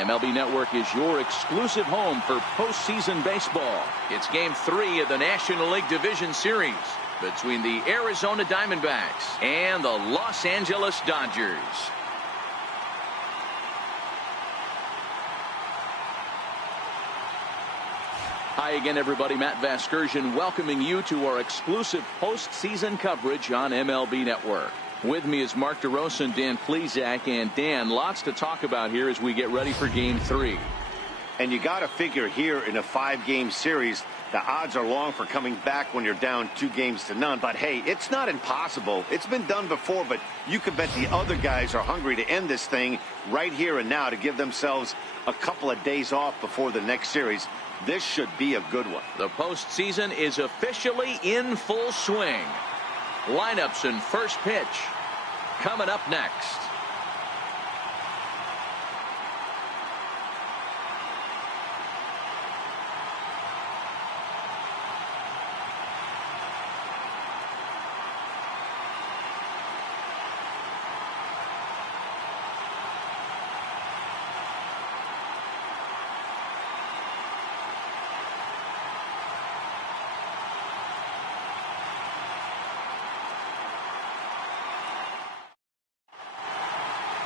MLB Network is your exclusive home for postseason baseball. It's Game 3 of the National League Division Series between the Arizona Diamondbacks and the Los Angeles Dodgers. Hi again, everybody. Matt Vasgersian welcoming you to our exclusive postseason coverage on MLB Network. With me is Mark DeRosa and Dan Plesac. And Dan, lots to talk about here as we get ready for Game 3. And you got to figure here in a 5-game series, the odds are long for coming back when you're down 2-0. But hey, it's not impossible. It's been done before, but you could bet the other guys are hungry to end this thing right here and now to give themselves a couple of days off before the next series. This should be a good one. The postseason is officially in full swing. Lineups and first pitch coming up next.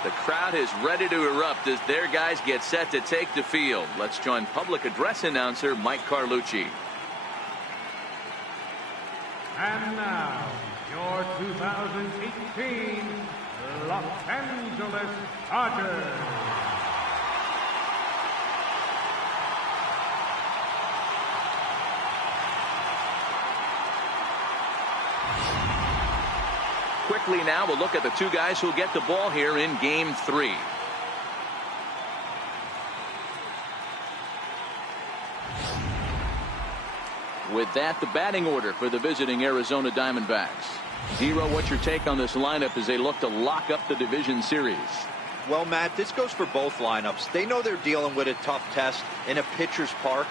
The crowd is ready to erupt as their guys get set to take the field. Let's join public address announcer Mike Carlucci. And now, your 2018 Los Angeles Dodgers. Quickly now, we'll look at the two guys who'll get the ball here in Game 3. With that, the batting order for the visiting Arizona Diamondbacks. Zero, what's your take on this lineup as they look to lock up the division series? Well, Matt, this goes for both lineups. They know they're dealing with a tough test in a pitcher's park,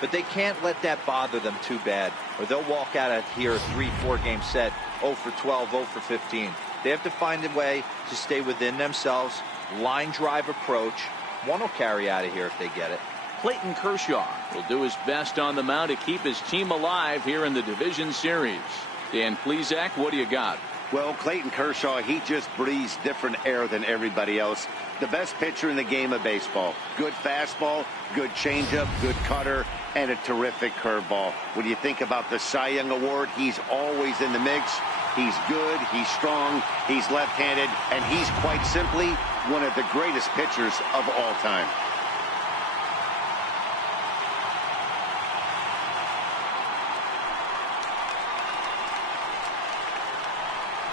but they can't let that bother them too bad, or they'll walk out of here a 3-4 game set 0 for 12, 0 for 15. They have to find a way to stay within themselves. Line drive approach. One will carry out of here if they get it. Clayton Kershaw will do his best on the mound to keep his team alive here in the division series. Dan Plesac, what do you got? Well, Clayton Kershaw, he just breathes different air than everybody else. The best pitcher in the game of baseball. Good fastball, good changeup, good cutter, and a terrific curveball. When you think about the Cy Young Award, he's always in the mix. He's good, he's strong, he's left-handed, and he's quite simply one of the greatest pitchers of all time.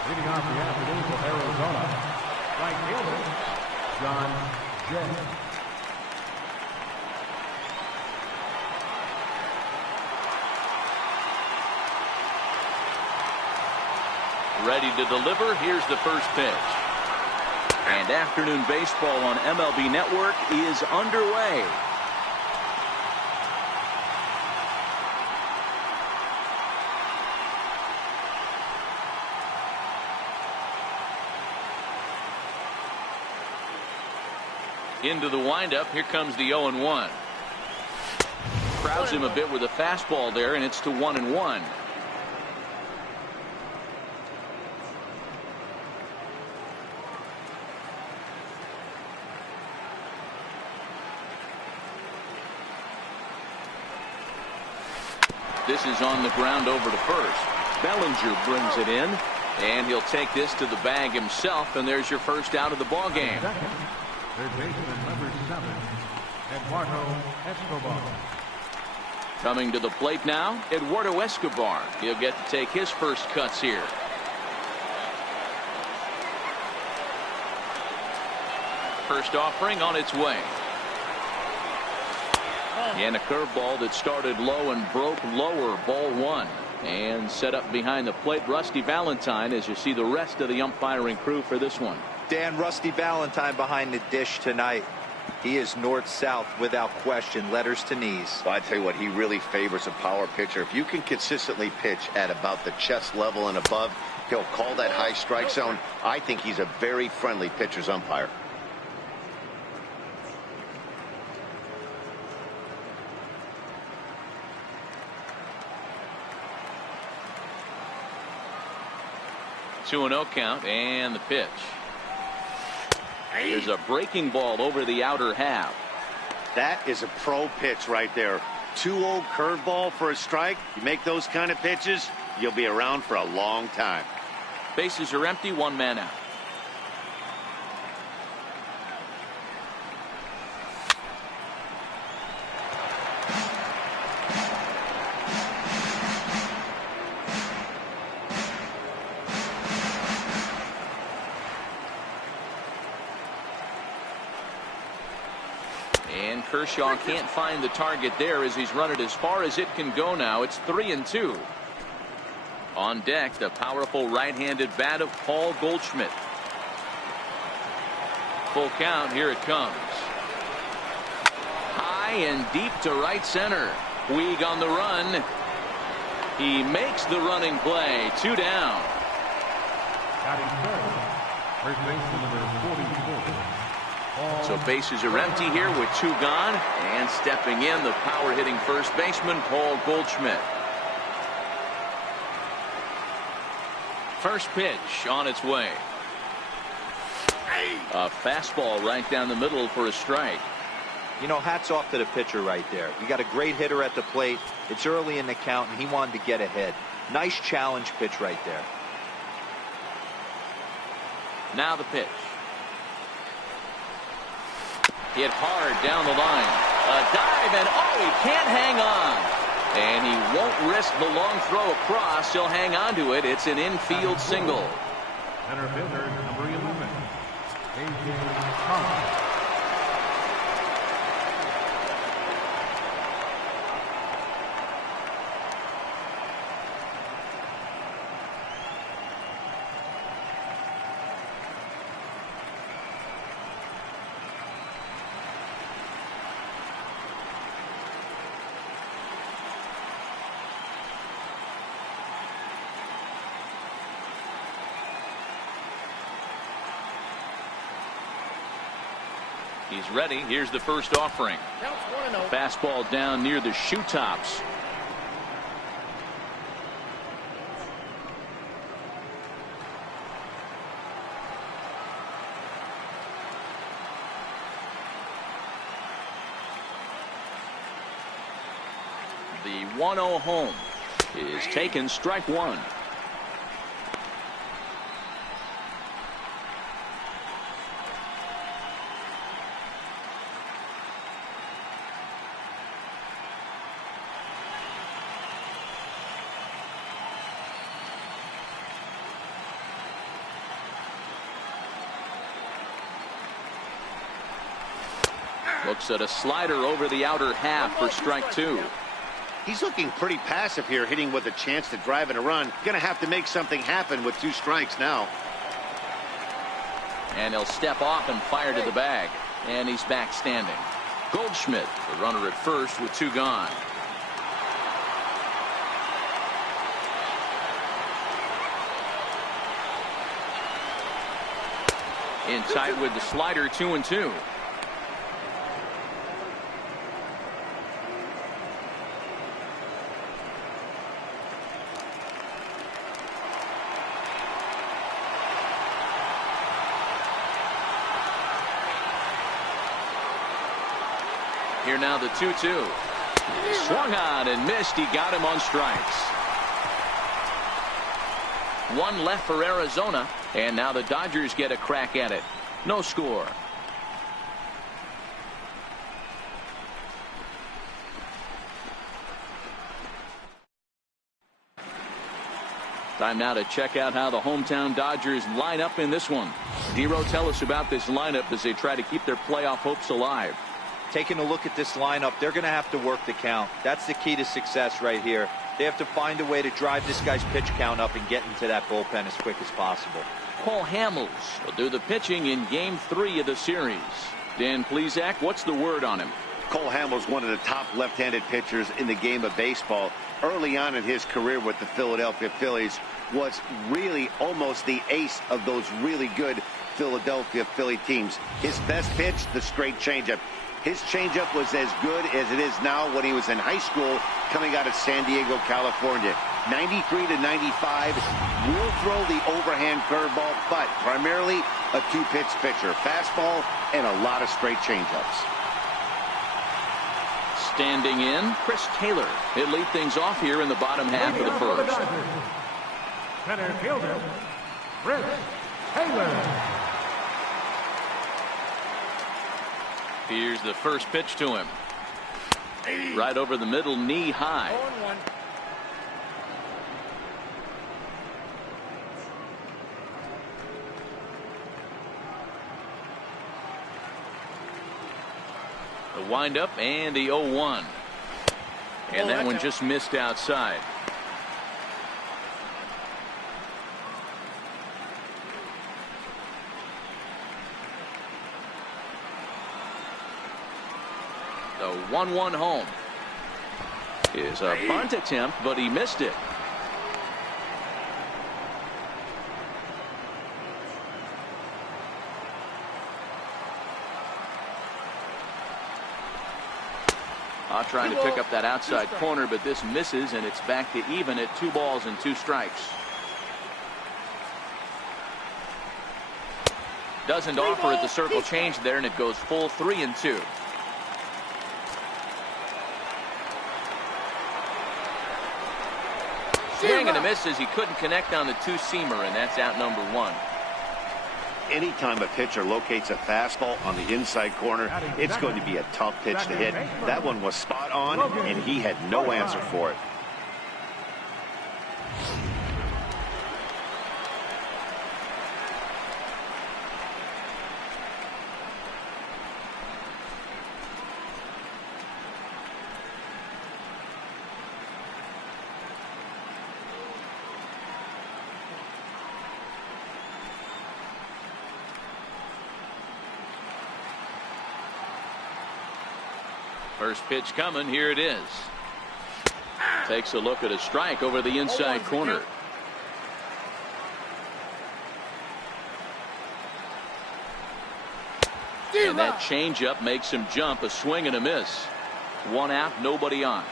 Leading off the afternoon for Arizona, right fielder, John Jay. Ready to deliver. Here's the first pitch. And afternoon baseball on MLB Network is underway. Into the windup. Here comes the 0-1. Crowds him a bit with a fastball there, and it's to 1-1. This is on the ground over to first. Bellinger brings it in, and he'll take this to the bag himself, and there's your first out of the ball game. Third baseman number 7, Eduardo Escobar. Coming to the plate now, Eduardo Escobar. He'll get to take his first cuts here. First offering on its way. And a curveball that started low and broke lower. Ball 1. And set up behind the plate, Rusty Valentine, as you see the rest of the umpiring crew for this one. Dan, Rusty Valentine behind the dish tonight. He is north-south without question, letters to knees. Well, I tell you what, he really favors a power pitcher. If you can consistently pitch at about the chest level and above, he'll call that high strike zone. I think he's a very friendly pitcher's umpire. 2-0 count, and the pitch. There's a breaking ball over the outer half. That is a pro pitch right there. 2-0 curveball for a strike. You make those kind of pitches, you'll be around for a long time. Bases are empty, one man out. And Kershaw can't find the target there as he's run it as far as it can go now. It's 3-2. On deck, the powerful right-handed bat of Paul Goldschmidt. Full count, here it comes. High and deep to right center. Puig on the run. He makes the running play. 2 down. Batting third, first baseman number 44. So bases are empty here with 2 gone. And stepping in, the power-hitting first baseman, Paul Goldschmidt. First pitch on its way. A fastball right down the middle for a strike. You know, hats off to the pitcher right there. You got a great hitter at the plate. It's early in the count, and he wanted to get ahead. Nice challenge pitch right there. Now the pitch. Hit hard down the line. A dive, and oh, he can't hang on. And he won't risk the long throw across. He'll hang on to it. It's an infield single. Center fielder, number 11, A.J. Thomas. He's ready. Here's the first offering. Fastball down near the shoe tops. The 1-0 home is taken, strike one. Looks at a slider over the outer half for strike two. He's looking pretty passive here, hitting with a chance to drive in a run. Gonna have to make something happen with 2 strikes now. And he'll step off and fire to the bag. And he's back standing. Goldschmidt, the runner at first with 2 gone. In tight with the slider, 2-2. Here now the 2-2. Swung on and missed. He got him on strikes. 1 left for Arizona. And now the Dodgers get a crack at it. No score. Time now to check out how the hometown Dodgers line up in this one. Dero, tell us about this lineup as they try to keep their playoff hopes alive. Taking a look at this lineup, they're going to have to work the count. That's the key to success right here. They have to find a way to drive this guy's pitch count up and get into that bullpen as quick as possible. Cole Hamels will do the pitching in Game 3 of the series. Dan Plesac, what's the word on him? Cole Hamels, one of the top left-handed pitchers in the game of baseball. Early on in his career with the Philadelphia Phillies, was really almost the ace of those really good Philadelphia Philly teams. His best pitch, the straight changeup. His changeup was as good as it is now when he was in high school coming out of San Diego, California. 93 to 95. Will throw the overhand curveball, but primarily a two-pitch pitcher. Fastball and a lot of straight changeups. Standing in, Chris Taylor. He'll lead things off here in the bottom half of the first. Center fielder, Chris Taylor. Here's the first pitch to him. Right over the middle, knee high. 0-1. The windup and the 0-1. And that one just missed outside. The 1-1 home is a bunt attempt, but he missed it. Trying to pick up that outside corner, but this misses, and it's back to even at 2 balls and 2 strikes. Doesn't offer at the circle change there, and it goes full 3-2. Swing and a miss as he couldn't connect on the 2-seamer, and that's out number 1. Anytime a pitcher locates a fastball on the inside corner, it's going to be a tough pitch to hit. That one was spot on, and he had no answer for it. First pitch coming. Here it is. Takes a look at a strike over the inside corner. And that changeup makes him jump. A swing and a miss. 1 out, nobody on.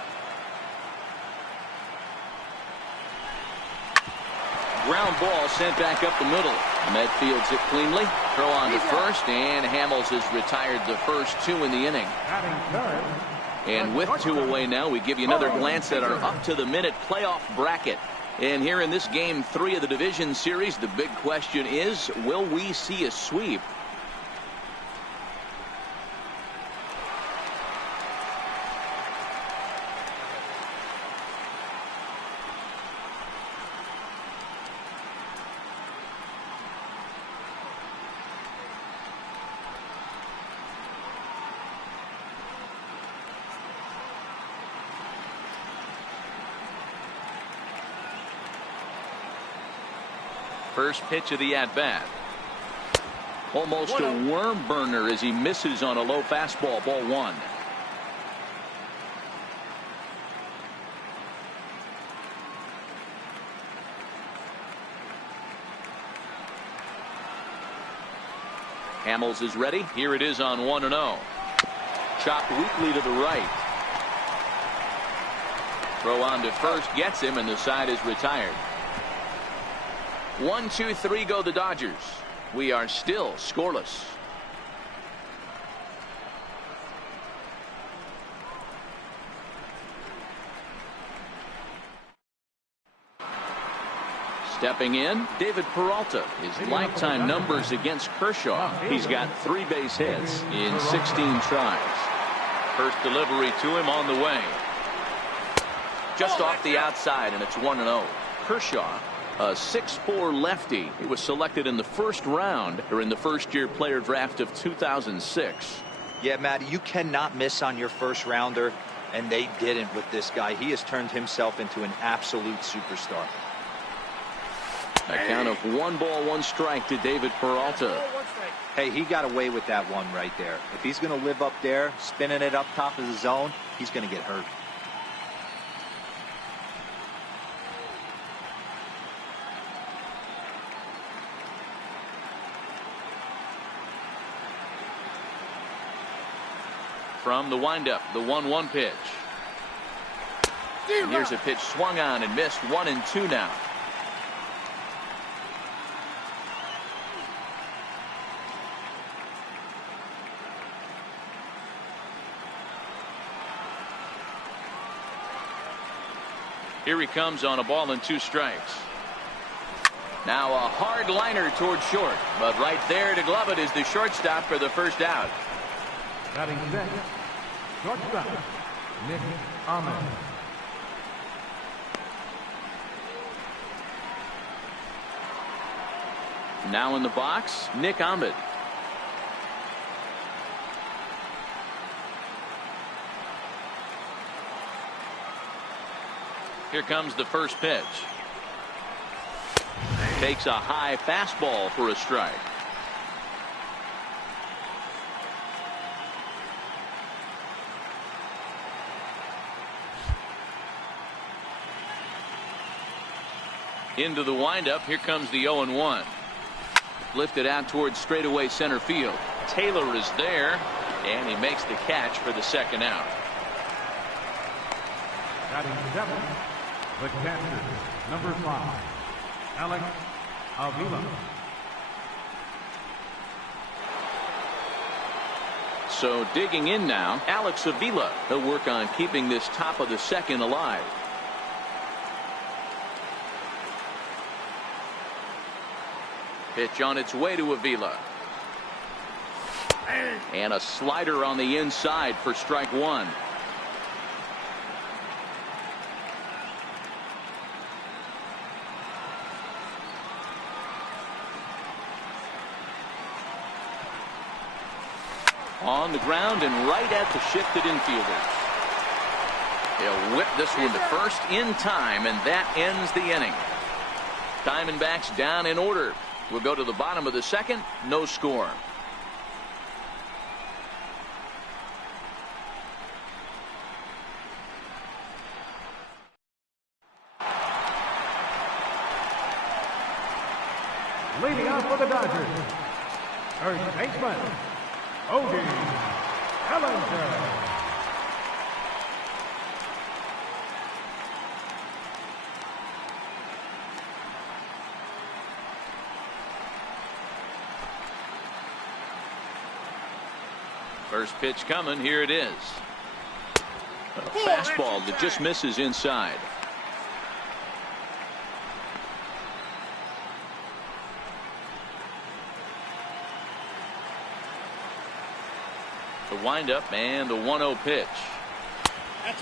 Ground ball sent back up the middle. Met fields it cleanly. Throw on to first, and Hamels has retired the first 2 in the inning. And with 2 away now, we give you another glance at our up-to-the-minute playoff bracket. And here in this Game 3 of the Division Series, the big question is, will we see a sweep? First pitch of the at-bat. Almost a worm burner as he misses on a low fastball. Ball 1. Hamels is ready. Here it is on 1-0. Chopped weakly to the right. Throw on to first gets him, and the side is retired. 1, 2, 3 go the Dodgers. We are still scoreless. Stepping in, David Peralta. His lifetime numbers against Kershaw. He's got 3 base hits in 16 tries. First delivery to him on the way. Just off the outside, and it's 1-0. Kershaw, a 6'4" lefty. He was selected in the first round during the first-year player draft of 2006. Yeah, Matt, you cannot miss on your first rounder, and they didn't with this guy. He has turned himself into an absolute superstar. A count of 1 ball, 1 strike to David Peralta. Hey, he got away with that one right there. If he's going to live up there, spinning it up top of the zone, he's going to get hurt. From the windup, the 1-1 pitch. And here's a pitch swung on and missed. 1-2 now. Here he comes on a ball and 2 strikes. Now a hard liner towards short, but right there to glove it is the shortstop for the first out. Batting sixth, shortstop, Nick Ahmed. Now in the box, Nick Ahmed. Here comes the first pitch. Takes a high fastball for a strike. Into the windup. Here comes the 0-1. Lifted out towards straightaway center field. Taylor is there, and he makes the catch for the second out. Batting seventh, the catcher, number 5, Alex Avila. So digging in now, Alex Avila. He'll work on keeping this top of the second alive. Pitch on its way to Avila. And a slider on the inside for strike 1. On the ground and right at the shifted infielder. He'll whip this one to first in time, and that ends the inning. Diamondbacks down in order. We'll go to the bottom of the second. No score. Leading off for the Dodgers, first baseman, Odie Bellinger. First pitch coming. Here it is. A fastball that just misses inside. The windup and the 1-0 pitch.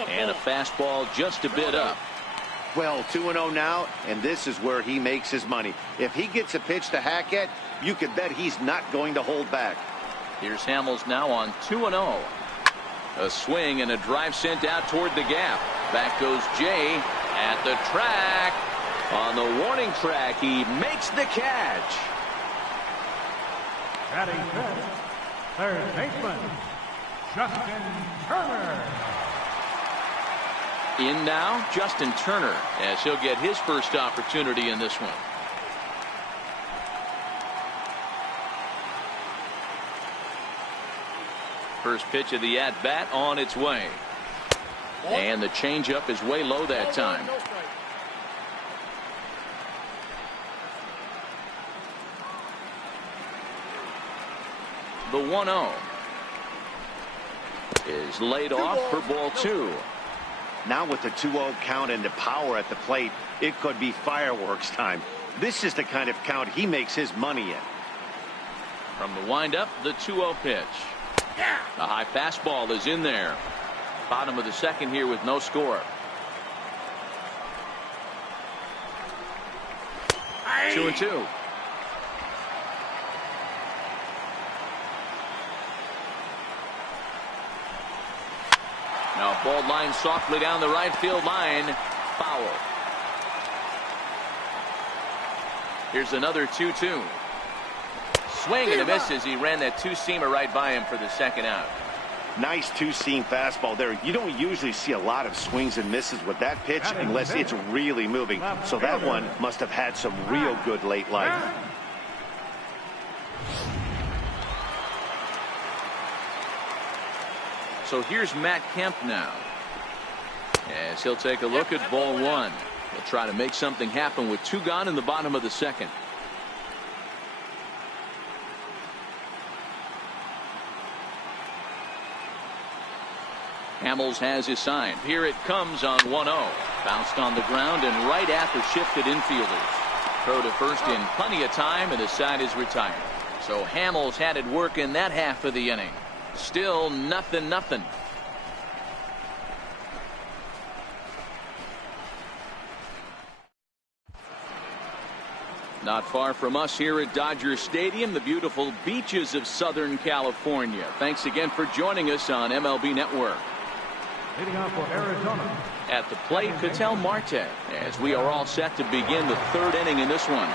And a fastball just a bit up. Well, 2-0 now, and this is where he makes his money. If he gets a pitch to hack at, you can bet he's not going to hold back. Here's Hamels now on 2-0. A swing and a drive sent out toward the gap. Back goes Jay at the track. On the warning track, he makes the catch. Batting fifth, third baseman, Justin Turner. In now, Justin Turner, as he'll get his first opportunity in this one. First pitch of the at-bat on its way. And the changeup is way low that time. The 1-0 is laid off for ball 2. Now with the 2-0 count and the power at the plate, it could be fireworks time. This is the kind of count he makes his money in. From the windup, the 2-0 pitch. The high fastball is in there. Bottom of the second here with no score. 2-2. Now ball line softly down the right field line. Foul. Here's another 2-2. Swing and a miss as he ran that two-seamer right by him for the second out. Nice two-seam fastball there. You don't usually see a lot of swings and misses with that pitch unless it's really moving. So that one must have had some real good late life. So here's Matt Kemp now. as he'll take a look at ball one. He'll try to make something happen with 2 gone in the bottom of the second. Hamels has his sign. Here it comes on 1-0. Bounced on the ground and right at the shifted infielders. Throw to first in plenty of time, and his side is retired. So Hamels had it work in that half of the inning. Still 0-0. Not far from us here at Dodger Stadium, the beautiful beaches of Southern California. Thanks again for joining us on MLB Network. Leading off for Arizona. At the plate, Ketel Marte, as we are all set to begin the 3rd inning in this one.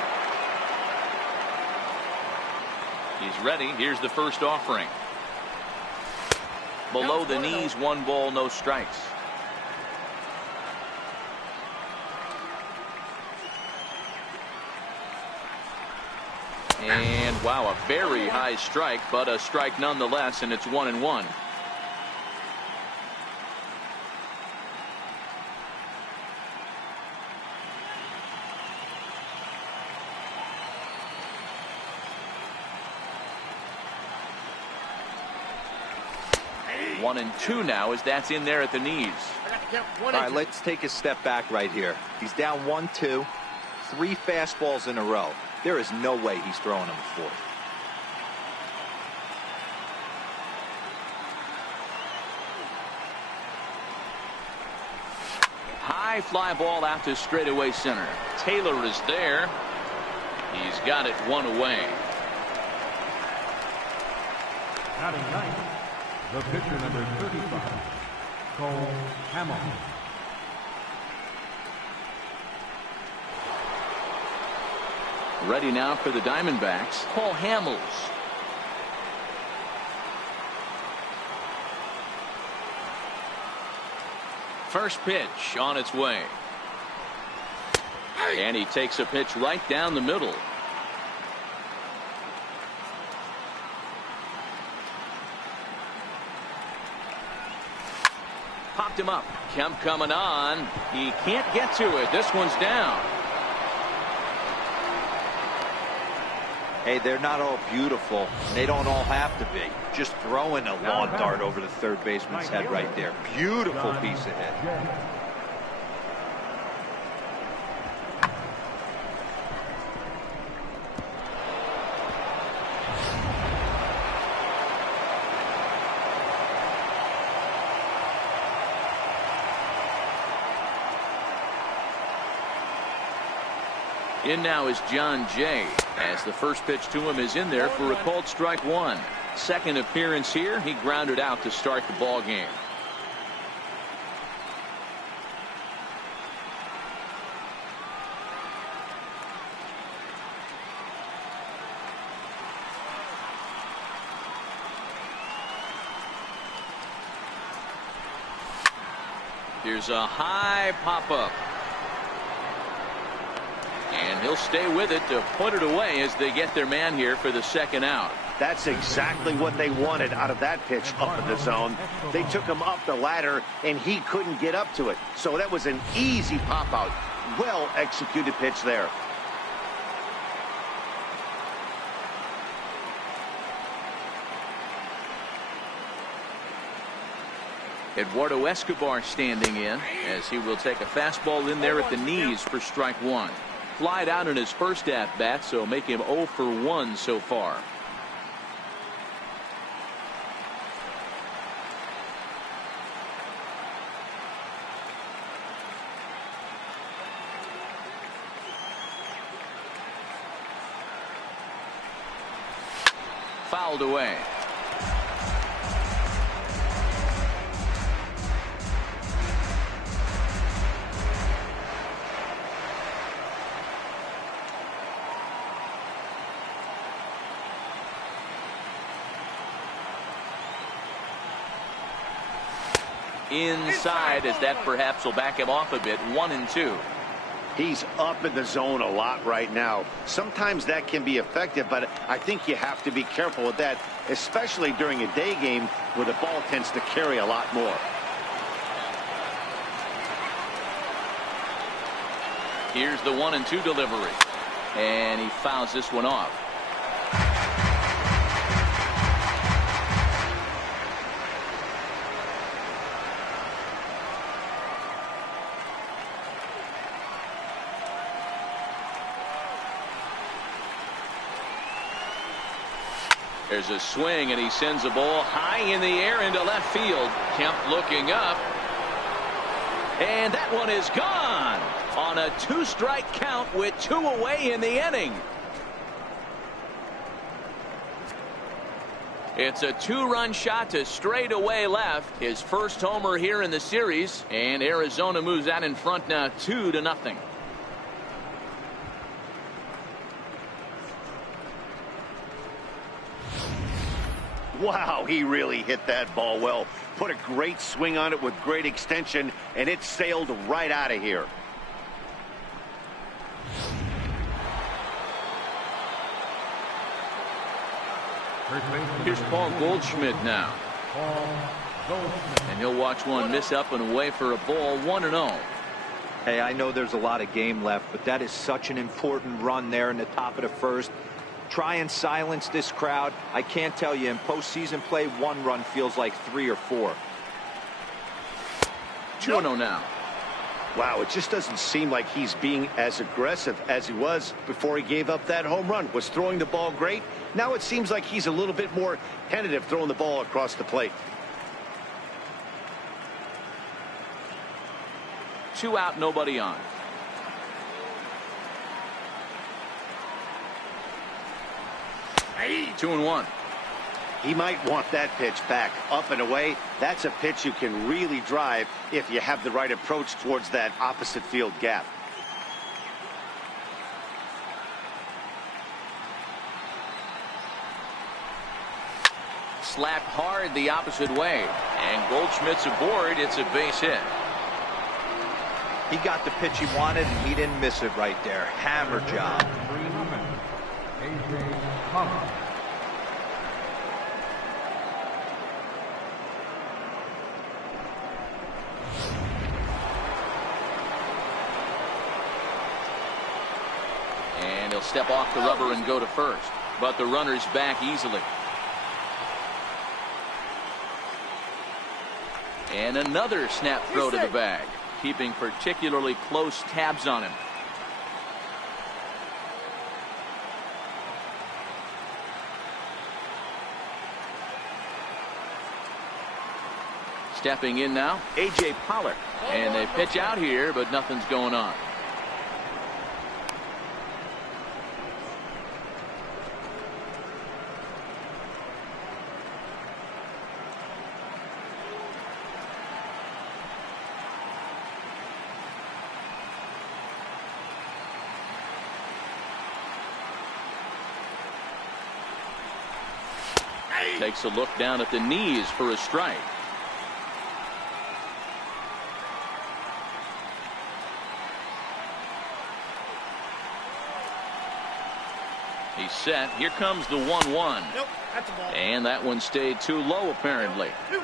He's ready. Here's the first offering. Below the knees, 1 ball, no strikes. And wow, a very high strike, but a strike nonetheless, and it's 1-1. One and 2 now, as that's in there at the knees. All right, let's take a step back right here. He's down 1-2, 3 fastballs in a row. There is no way he's throwing him a 4th. High fly ball out to straightaway center. Taylor is there. He's got it 1 away. Batting ninth, the pitcher number 35, Cole Hamels. Ready now for the Diamondbacks, Cole Hamels. First pitch on its way. And he takes a pitch right down the middle. Popped him up. Kemp coming on. He can't get to it. This one's down. Hey, they're not all beautiful. They don't all have to be. Just throwing a lawn dart over the third baseman's head right there. Beautiful piece of hit. In now is John Jay, as the first pitch to him is in there for a called strike 1. Second appearance here. He grounded out to start the ball game. Here's a high pop-up. And he'll stay with it to put it away as they get their man here for the second out. That's exactly what they wanted out of that pitch up in the zone. They took him up the ladder, and he couldn't get up to it. So that was an easy pop-out. Well-executed pitch there. Eduardo Escobar standing in, as he will take a fastball in there at the knees for strike 1. Flied out in his first at-bat, so make him 0 for 1 so far. Fouled away. Inside, as that perhaps will back him off a bit. 1-2. He's up in the zone a lot right now. Sometimes that can be effective, but I think you have to be careful with that, especially during a day game where the ball tends to carry a lot more. Here's the 1-2 delivery. And he fouls this one off. There's a swing, and he sends a ball high in the air into left field. Kemp looking up. And that one is gone on a 2-strike count with 2 away in the inning. It's a 2-run shot to straightaway left. His first homer here in the series, and Arizona moves out in front now 2-0. Wow, he really hit that ball well. Put a great swing on it with great extension, and it sailed right out of here. Here's Paul Goldschmidt now. And he'll watch one miss up and away for a ball, 1-0. Hey, I know there's a lot of game left, but that is such an important run there in the top of the first. Try and silence this crowd. I can't tell you, in postseason play, 1 run feels like 3 or 4. 2-0 now. Wow, it just doesn't seem like he's being as aggressive as he was before he gave up that home run. Was throwing the ball great. Now it seems like he's a little bit more tentative throwing the ball across the plate. 2 out, nobody on. Hey. 2-1. He might want that pitch back, up and away. That's a pitch you can really drive if you have the right approach towards that opposite field gap. Slapped hard the opposite way, and Goldschmidt's aboard. It's a base hit. He got the pitch he wanted, and he didn't miss it right there. Hammer job. And he'll step off the rubber and go to first, but the runner's back easily. And another snap throw to the bag, keeping particularly close tabs on him. Stepping in now, A.J. Pollock. And they pitch out here, but nothing's going on. Takes a look down at the knees for a strike. He's set. Here comes the 1-1. Nope, that's a ball. And that one stayed too low, apparently. 2-1.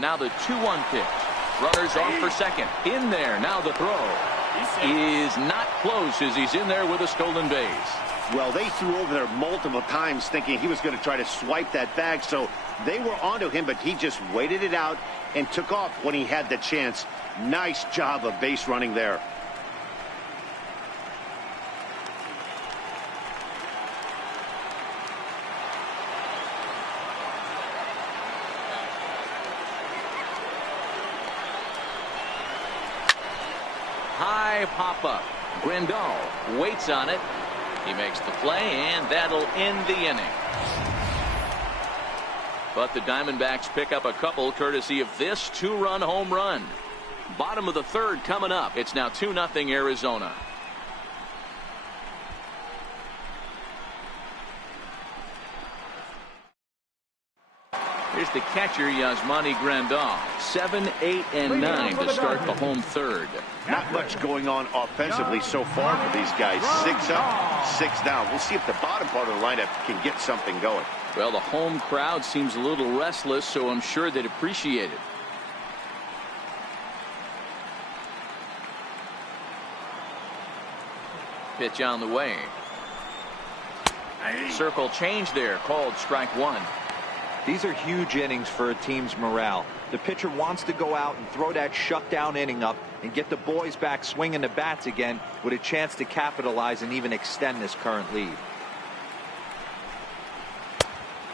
Now the 2-1 pitch. Runners off for second. In there. Now the throw is not close as he's in there with a stolen base. Well, they threw over there multiple times thinking he was going to try to swipe that bag, so they were onto him, but he just waited it out and took off when he had the chance. Nice job of base running there. High pop-up. Grandal waits on it. He makes the play, and that'll end the inning. But the Diamondbacks pick up a couple courtesy of this 2-run home run. Bottom of the third coming up. It's now 2-0 Arizona. Here's the catcher, Yasmani Grandal. 7, 8, and 9 to start the home third. Not much going on offensively so far for these guys. 6 up, 6 down. We'll see if the bottom part of the lineup can get something going. Well, the home crowd seems a little restless, so I'm sure they'd appreciate it. Pitch on the way. Circle change there, called strike one. These are huge innings for a team's morale. The pitcher wants to go out and throw that shutdown inning up and get the boys back swinging the bats again with a chance to capitalize and even extend this current lead.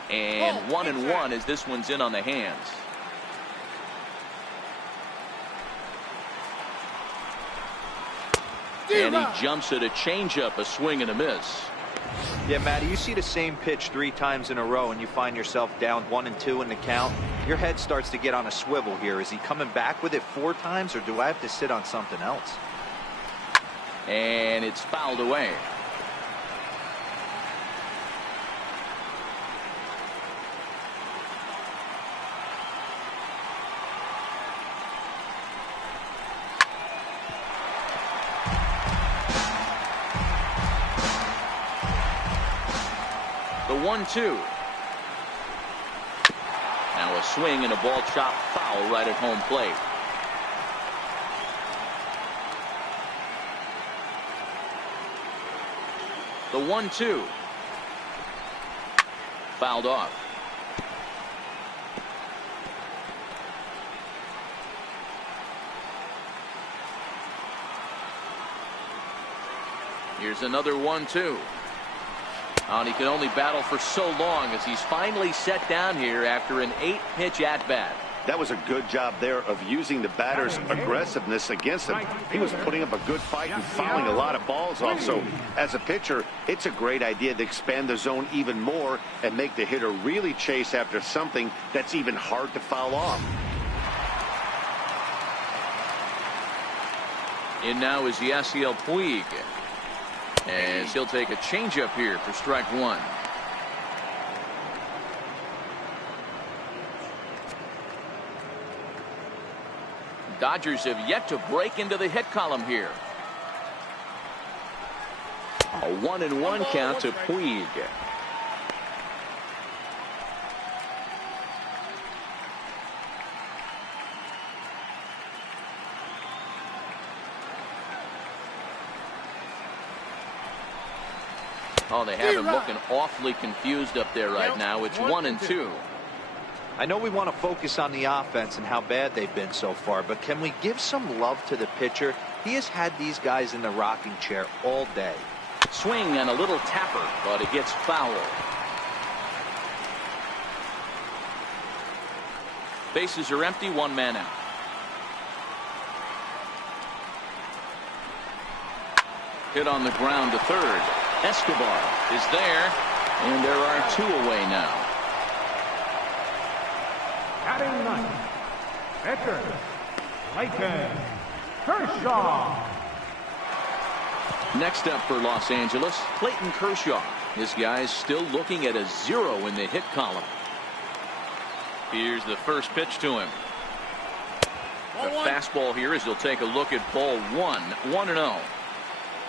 And 1-1 as this one's in on the hands. And he jumps at a changeup, a swing and a miss. Yeah, Matty, you see the same pitch 3 times in a row and you find yourself down 1-2 in the count. Your head starts to get on a swivel here. Is he coming back with it 4 times, or do I have to sit on something else? And it's fouled away. The 1-2. Now a swing and a ball chopped foul right at home plate. The 1-2. Fouled off. Here's another 1-2. And he can only battle for so long as he's finally set down here after an 8-pitch at-bat. That was a good job there of using the batter's aggressiveness against him. He was putting up a good fight and fouling a lot of balls off. So as a pitcher, it's a great idea to expand the zone even more and make the hitter really chase after something that's even hard to foul off. In now is Yasiel Puig, as he'll take a changeup here for strike one. Dodgers have yet to break into the hit column here. A 1-1 count to Puig. Oh, they have him looking awfully confused up there right now. It's 1-2. I know we want to focus on the offense and how bad they've been so far, but can we give some love to the pitcher? He has had these guys in the rocking chair all day. Swing and a little tapper, but it gets foul. Bases are empty, 1 man out. Hit on the ground to third. Escobar is there, and there are 2 away now. Batting ninth, pitcher, Clayton Kershaw. Next up for Los Angeles, Clayton Kershaw. This guy's still looking at a 0 in the hit column. Here's the first pitch to him. The fastball here as he'll take a look at ball 1, 1-0.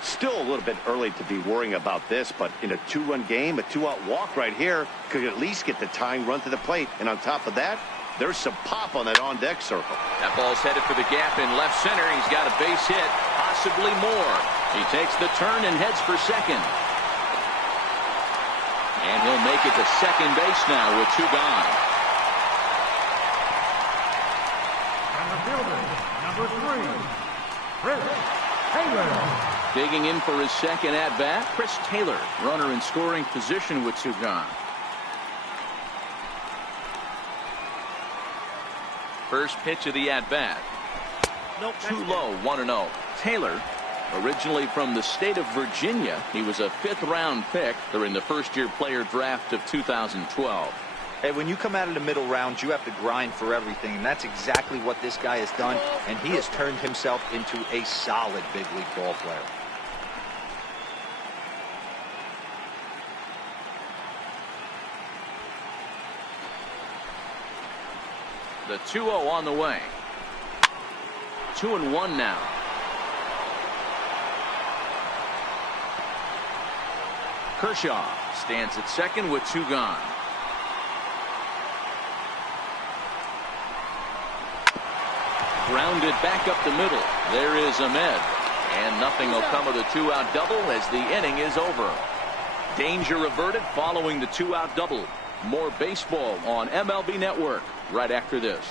Still a little bit early to be worrying about this, but in a 2-run game, a 2-out walk right here could at least get the tying run to the plate. And on top of that, there's some pop on that on-deck circle. That ball's headed for the gap in left center. He's got a base hit, possibly more. He takes the turn and heads for second. And he'll make it to second base now with 2 gone. And the fielder, number 3, Chris Taylor. Digging in for his second at-bat, Chris Taylor, runner in scoring position with 2 gone. First pitch of the at-bat. Too low, 1-0. Taylor, originally from the state of Virginia, he was a 5th-round pick during the first-year player draft of 2012. Hey, when you come out of the middle rounds, you have to grind for everything, and that's exactly what this guy has done, and he has turned himself into a solid big league ball player. The 2-0 on the way. 2-1 now. Kershaw stands at second with 2 gone. Grounded back up the middle. There is Ahmed. And nothing will come of the 2-out double as the inning is over. Danger averted following the 2-out double. More baseball on MLB Network right after this.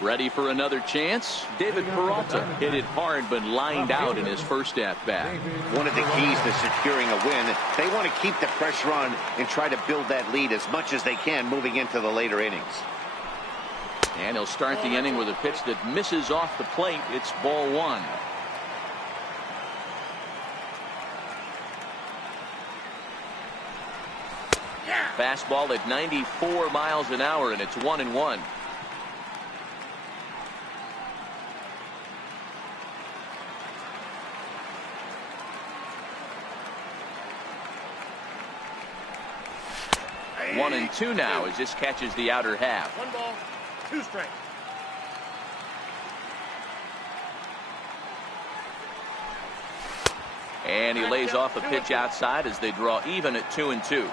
Ready for another chance? David Peralta hit it hard but lined out in his first at-bat. One of the keys to securing a win, they want to keep the pressure on and try to build that lead as much as they can moving into the later innings. And he'll start the inning with a pitch that misses off the plate. It's ball 1. Fastball at 94 miles an hour, and it's 1-1. One and 2 now as this catches the outer half. 1 ball, 2 strikes. And he lays off a pitch outside as they draw even at 2-2.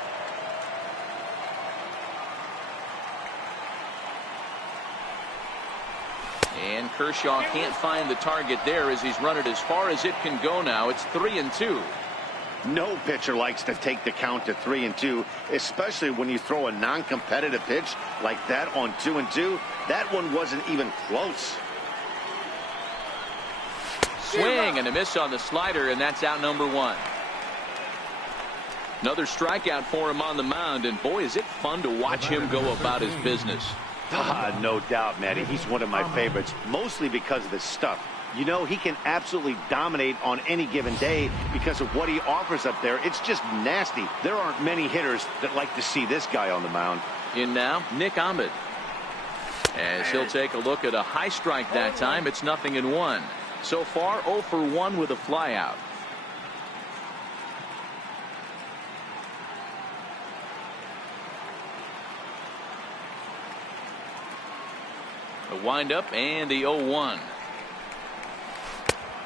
And Kershaw can't find the target there as he's run it as far as it can go now. It's 3-2. No pitcher likes to take the count to 3-2, especially when you throw a non-competitive pitch like that on 2-2. That one wasn't even close. Swing and a miss on the slider, and that's out number 1. Another strikeout for him on the mound, and boy, is it fun to watch him go about his business. No doubt, Matty. He's one of my favorites, mostly because of his stuff. You know, he can absolutely dominate on any given day because of what he offers up there. It's just nasty. There aren't many hitters that like to see this guy on the mound. In now, Nick Ahmed. As he'll take a look at a high strike that time, it's 0-1. So far, 0 for 1 with a flyout. The windup and the 0-1.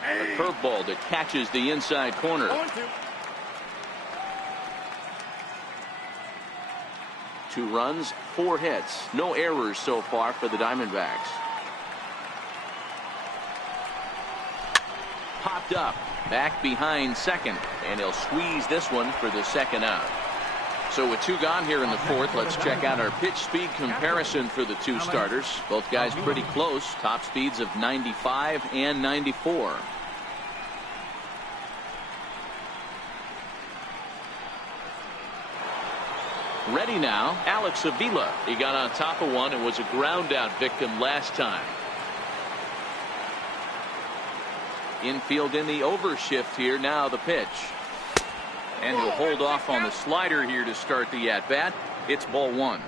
A curveball that catches the inside corner. 2 runs, 4 hits. No errors so far for the Diamondbacks. Popped up. Back behind second. And he'll squeeze this one for the 2nd out. So with 2 gone here in the 4th, let's check out our pitch speed comparison for the 2 starters. Both guys pretty close. Top speeds of 95 and 94. Ready now, Alex Avila. He got on top of one and was a ground out victim last time. Infield in the overshift here. Now the pitch. And he'll hold off on the slider here to start the at-bat. It's ball 1.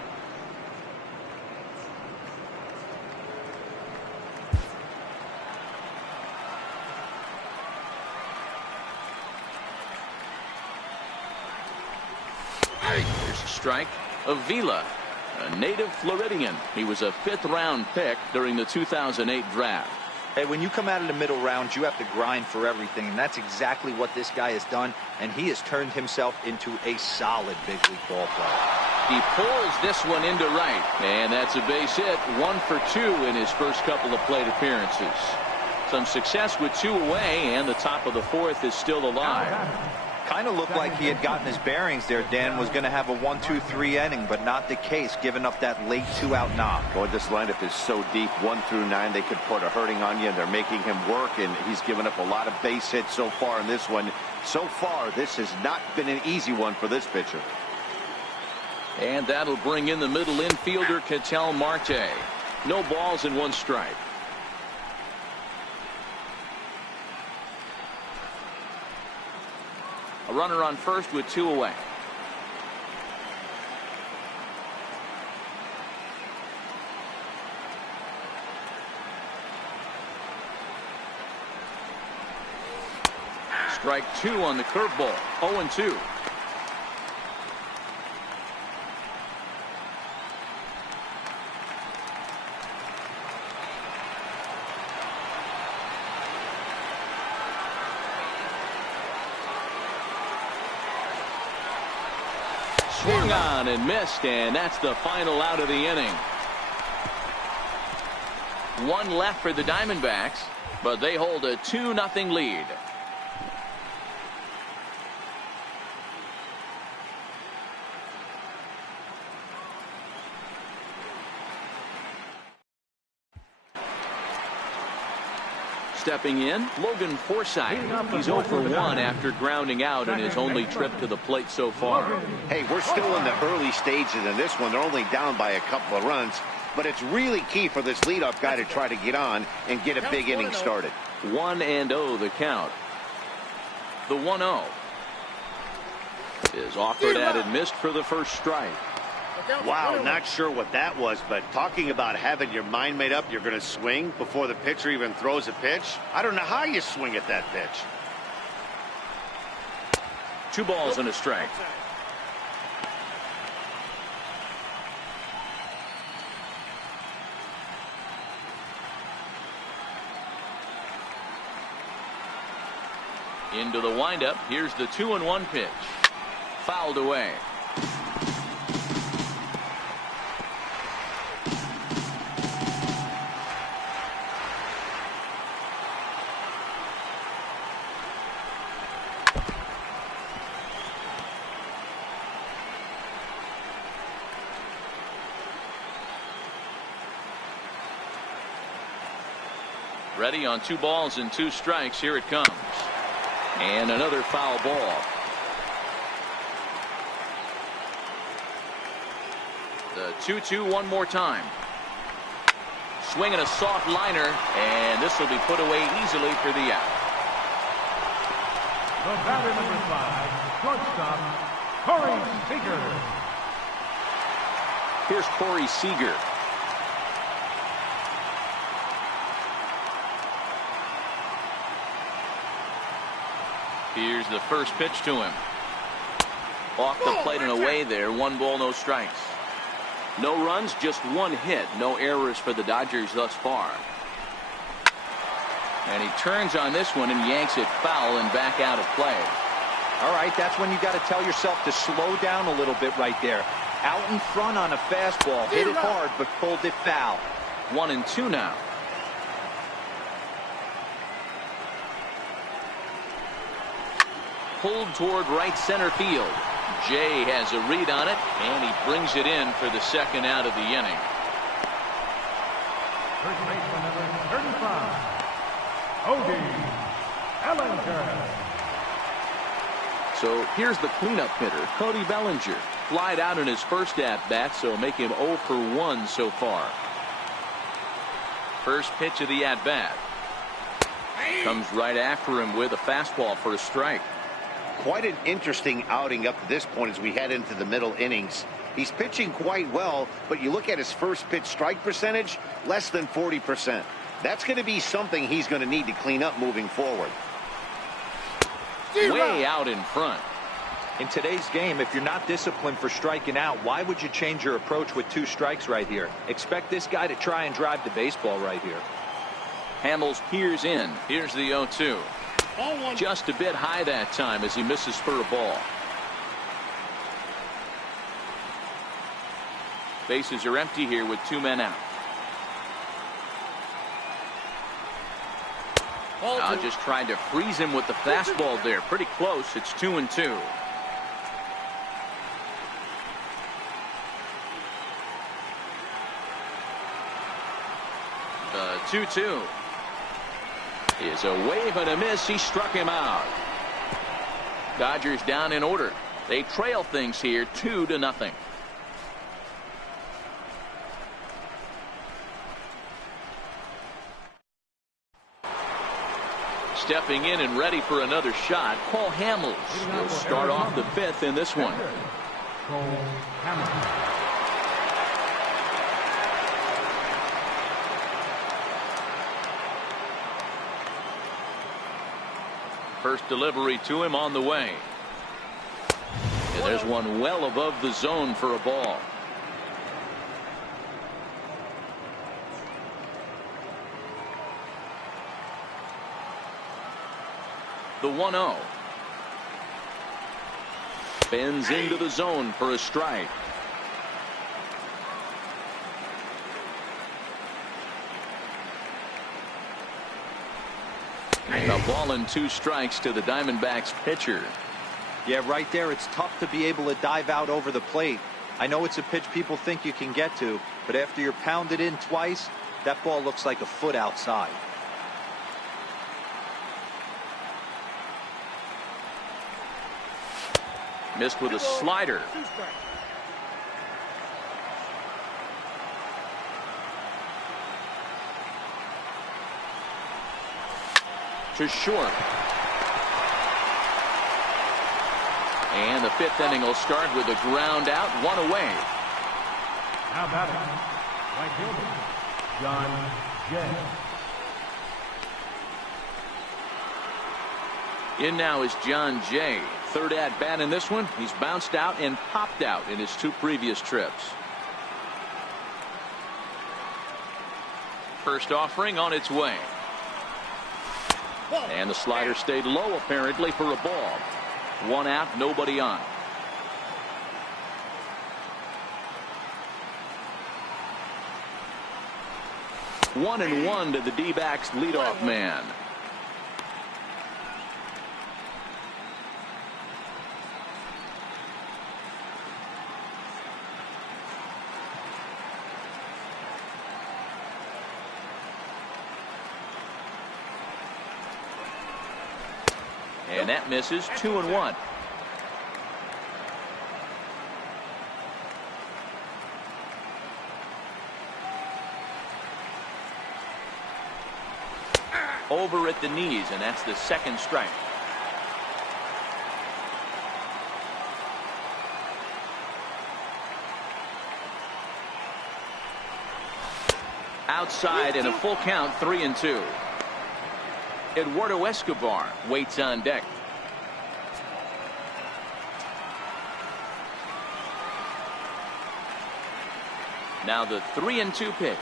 Here's a strike. Avila, a native Floridian. He was a 5th-round pick during the 2008 draft. Hey, when you come out of the middle rounds, you have to grind for everything, and that's exactly what this guy has done, and he has turned himself into a solid big league ball player. He pulls this one into right, and that's a base hit. 1 for 2 in his first couple of plate appearances. Some success with 2 away, and the top of the 4th is still alive. Kind of looked like he had gotten his bearings there. Dan was going to have a 1-2-3 inning, but not the case, giving up that late 2-out knock. Boy, this lineup is so deep, 1 through 9. They could put a hurting on you, and they're making him work, and he's given up a lot of base hits so far in this one. So far, this has not been an easy one for this pitcher. And that'll bring in the middle infielder, Ketel Marte. No balls and 1 strike. A runner on first with 2 away. Strike 2 on the curveball. 0-2. Swung on and missed, and that's the final out of the inning. One left for the Diamondbacks, but they hold a 2-0 lead. Stepping in, Logan Forsythe. He's 0 for 1 after grounding out in his only trip to the plate so far. Hey, we're still in the early stages in this one. They're only down by a couple of runs, but it's really key for this leadoff guy to try to get on and get a big inning started. 1-0 the count. The 1-0 is offered at and missed for the first strike. Wow, not sure what that was, but talking about having your mind made up you're going to swing before the pitcher even throws a pitch. I don't know how you swing at that pitch. 2 balls and a strike. Into the windup. Here's the 2-1 pitch. Fouled away. Ready on 2 balls and 2 strikes. Here it comes. And another foul ball. The 2-2 one more time. Swinging a soft liner, and this will be put away easily for the out. The batter number 5, shortstop, Corey Seager. Here's Corey Seager. Here's the first pitch to him. Off the plate and away there. 1 ball, no strikes. No runs, just 1 hit. No errors for the Dodgers thus far. And he turns on this one and yanks it foul and back out of play. All right, that's when you got to tell yourself to slow down a little bit right there. Out in front on a fastball. Hit it hard, but pulled it foul. 1-2 now. Pulled toward right center field. Jay has a read on it, and he brings it in for the second out of the inning. First baseman number 35, Odie Bellinger. So here's the cleanup hitter, Cody Bellinger. Flied out in his first at-bat, so make him 0 for 1 so far. First pitch of the at-bat. Comes right after him with a fastball for a strike. Quite an interesting outing up to this point as we head into the middle innings. He's pitching quite well, but you look at his first pitch strike percentage, less than 40%. That's going to be something he's going to need to clean up moving forward. Way out in front. In today's game, if you're not disciplined for striking out, why would you change your approach with 2 strikes right here? Expect this guy to try and drive the baseball right here. Hamels peers in. Here's the 0-2. Just a bit high that time as he misses for a ball. Bases are empty here with 2 men out. Just tried to freeze him with the fastball there. Pretty close. It's 2-2. The 2-2 is a wave and a miss. He struck him out. Dodgers down in order. They trail things here 2-0. Stepping in and ready for another shot, Cole Hamels. He'll start off the 5th in this one. Cole Hamels. First delivery to him on the way. And there's one well above the zone for a ball. The 1-0. Bends into the zone for a strike. A ball and 2 strikes to the Diamondbacks pitcher. Yeah, right there, it's tough to be able to dive out over the plate. I know it's a pitch people think you can get to, but after you're pounded in twice, that ball looks like a foot outside. Missed with a slider. To short. And the 5th inning will start with a ground out, 1 away. Now batting, right fielder, John Jay. In now is John Jay. 3rd at bat in this one. He's bounced out and popped out in his 2 previous trips. First offering on its way. And the slider stayed low apparently for a ball. 1 out, nobody on. One and 1 to the D-backs leadoff man. And that misses. 2-1. Over at the knees, and that's the 2nd strike. Outside in a full count, 3-2. Eduardo Escobar waits on deck. Now the 3-2 pitch.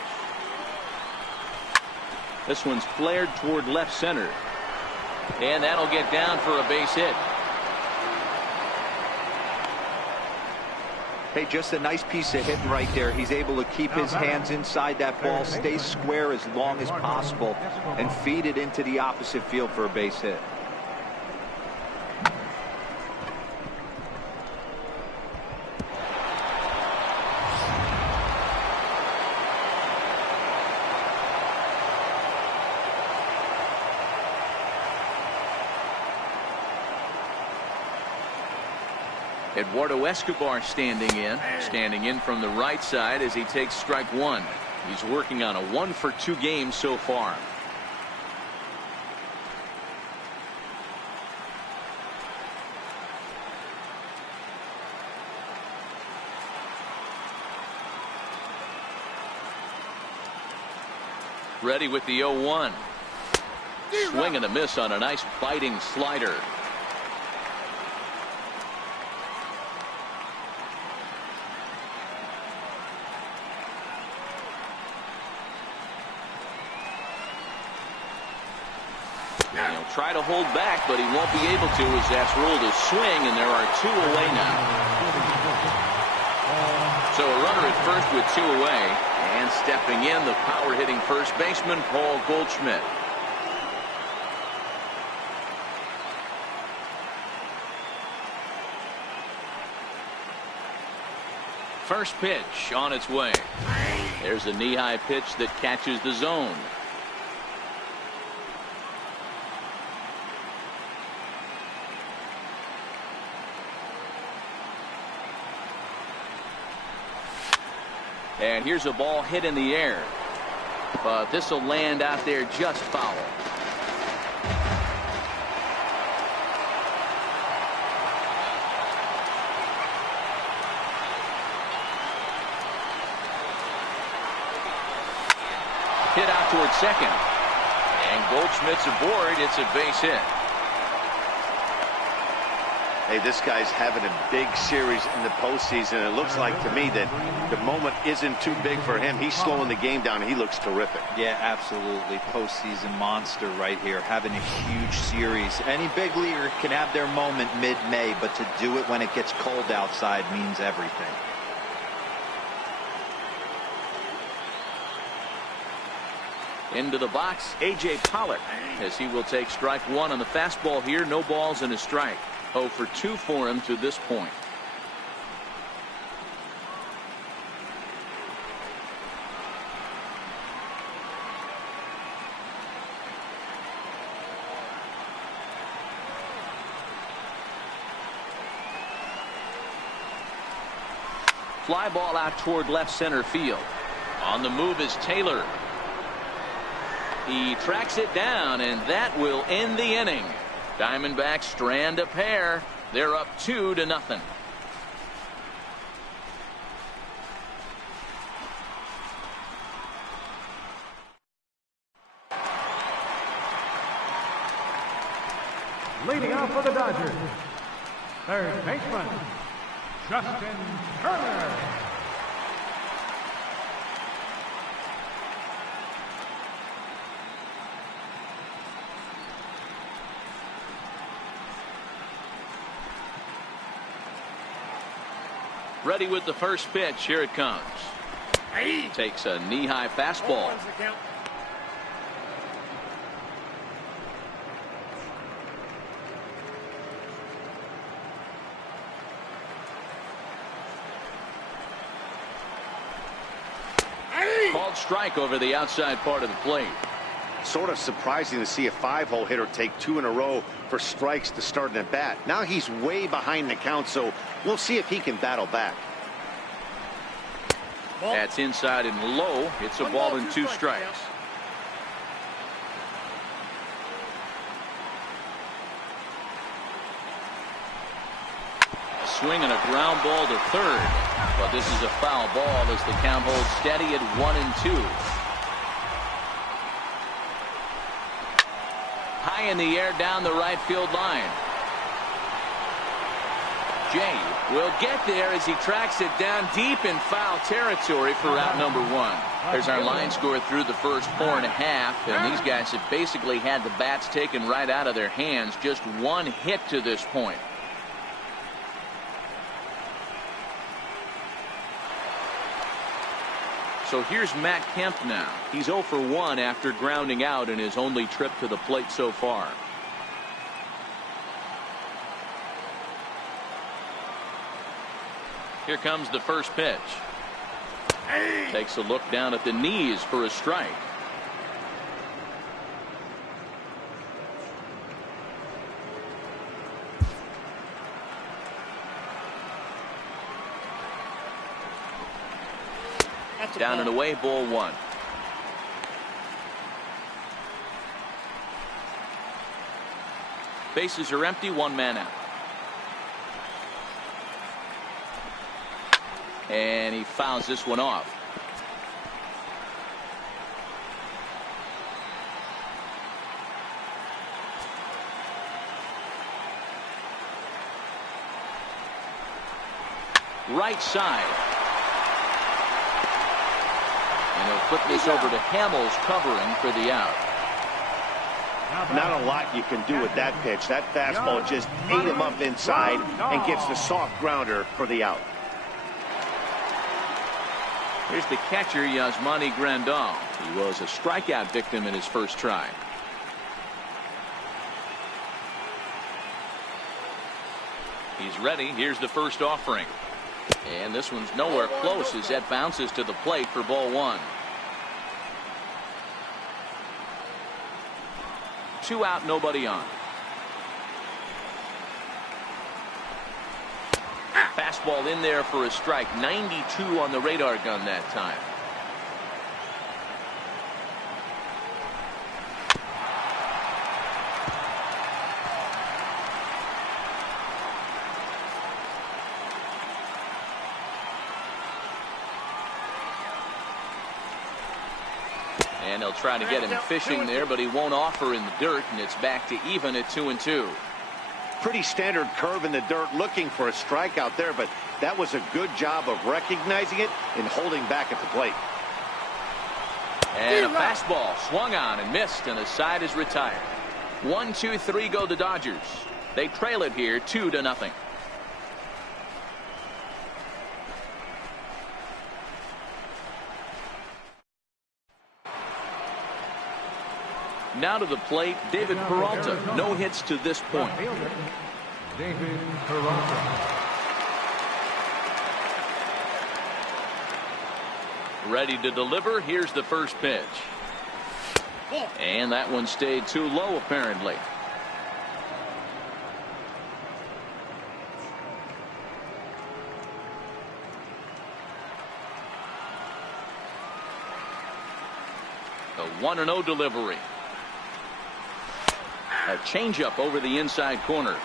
This one's flared toward left center. And that'll get down for a base hit. Hey, just a nice piece of hitting right there. He's able to keep his hands inside that ball, stay square as long as possible, and feed it into the opposite field for a base hit. Eduardo Escobar standing in from the right side as he takes strike 1. He's working on a 1-for-2 game so far. Ready with the 0-1. Swing and a miss on a nice biting slider. Try to hold back, but he won't be able to as that's ruled a swing, and there are 2 away now. So a runner at first with 2 away, and stepping in, the power-hitting first baseman, Paul Goldschmidt. First pitch on its way. There's a knee-high pitch that catches the zone. And here's a ball hit in the air. But this will land out there just foul. Hit out towards second. And Goldschmidt's aboard. It's a base hit. Hey, this guy's having a big series in the postseason. It looks like to me that the moment isn't too big for him. He's slowing the game down. He looks terrific. Yeah, absolutely. Postseason monster right here, having a huge series. Any big leaguer can have their moment mid-May, but to do it when it gets cold outside means everything. Into the box, A.J. Pollock, as he will take strike one on the fastball here. No balls and a strike. 0 for 2 for him to this point. Fly ball out toward left center field. On the move is Taylor. He tracks it down, and that will end the inning. Diamondbacks strand a pair. They're up 2-0. Leading off for the Dodgers, third baseman, Justin Turner. Ready with the first pitch. Here it comes. Takes a knee-high fastball. Called strike over the outside part of the plate. Sort of surprising to see a 5-hole hitter take 2 in a row for strikes to start an at bat. Now he's way behind the count, so we'll see if he can battle back. That's inside and low. It's a ball and 2 strikes. A swing and a ground ball to third. But this is a foul ball as the count holds steady at 1-2. High in the air down the right field line. Jay will get there as he tracks it down deep in foul territory for out number 1. There's our line score through the first 4.5, and these guys have basically had the bats taken right out of their hands. Just 1 hit to this point. So here's Matt Kemp now. He's 0 for 1 after grounding out in his only trip to the plate so far. Here comes the first pitch. Takes a look down at the knees for a strike. Down and away, ball 1. Bases are empty, 1 man out. And he fouls this one off. Right side. And he'll flip this over to Hamels covering for the out. Not a lot you can do with that pitch. That fastball just ate him up inside and gets the soft grounder for the out. Here's the catcher, Yasmani Grandal. He was a strikeout victim in his first try. He's ready. Here's the first offering. And this one's nowhere close as that bounces to the plate for ball 1. 2 out, nobody on. Fastball in there for a strike. 92 on the radar gun that time. And they'll try to get him fishing there, but he won't offer in the dirt, and it's back to even at 2-2. Pretty standard curve in the dirt, looking for a strikeout there, but that was a good job of recognizing it and holding back at the plate. And a fastball swung on and missed, and the side is retired. 1-2-3 go the Dodgers. They trail it here 2-0. Now to the plate, David Peralta. No hits to this point. David Peralta. Ready to deliver. Here's the first pitch. And that one stayed too low, apparently. A 1-0 delivery. A changeup over the inside corner.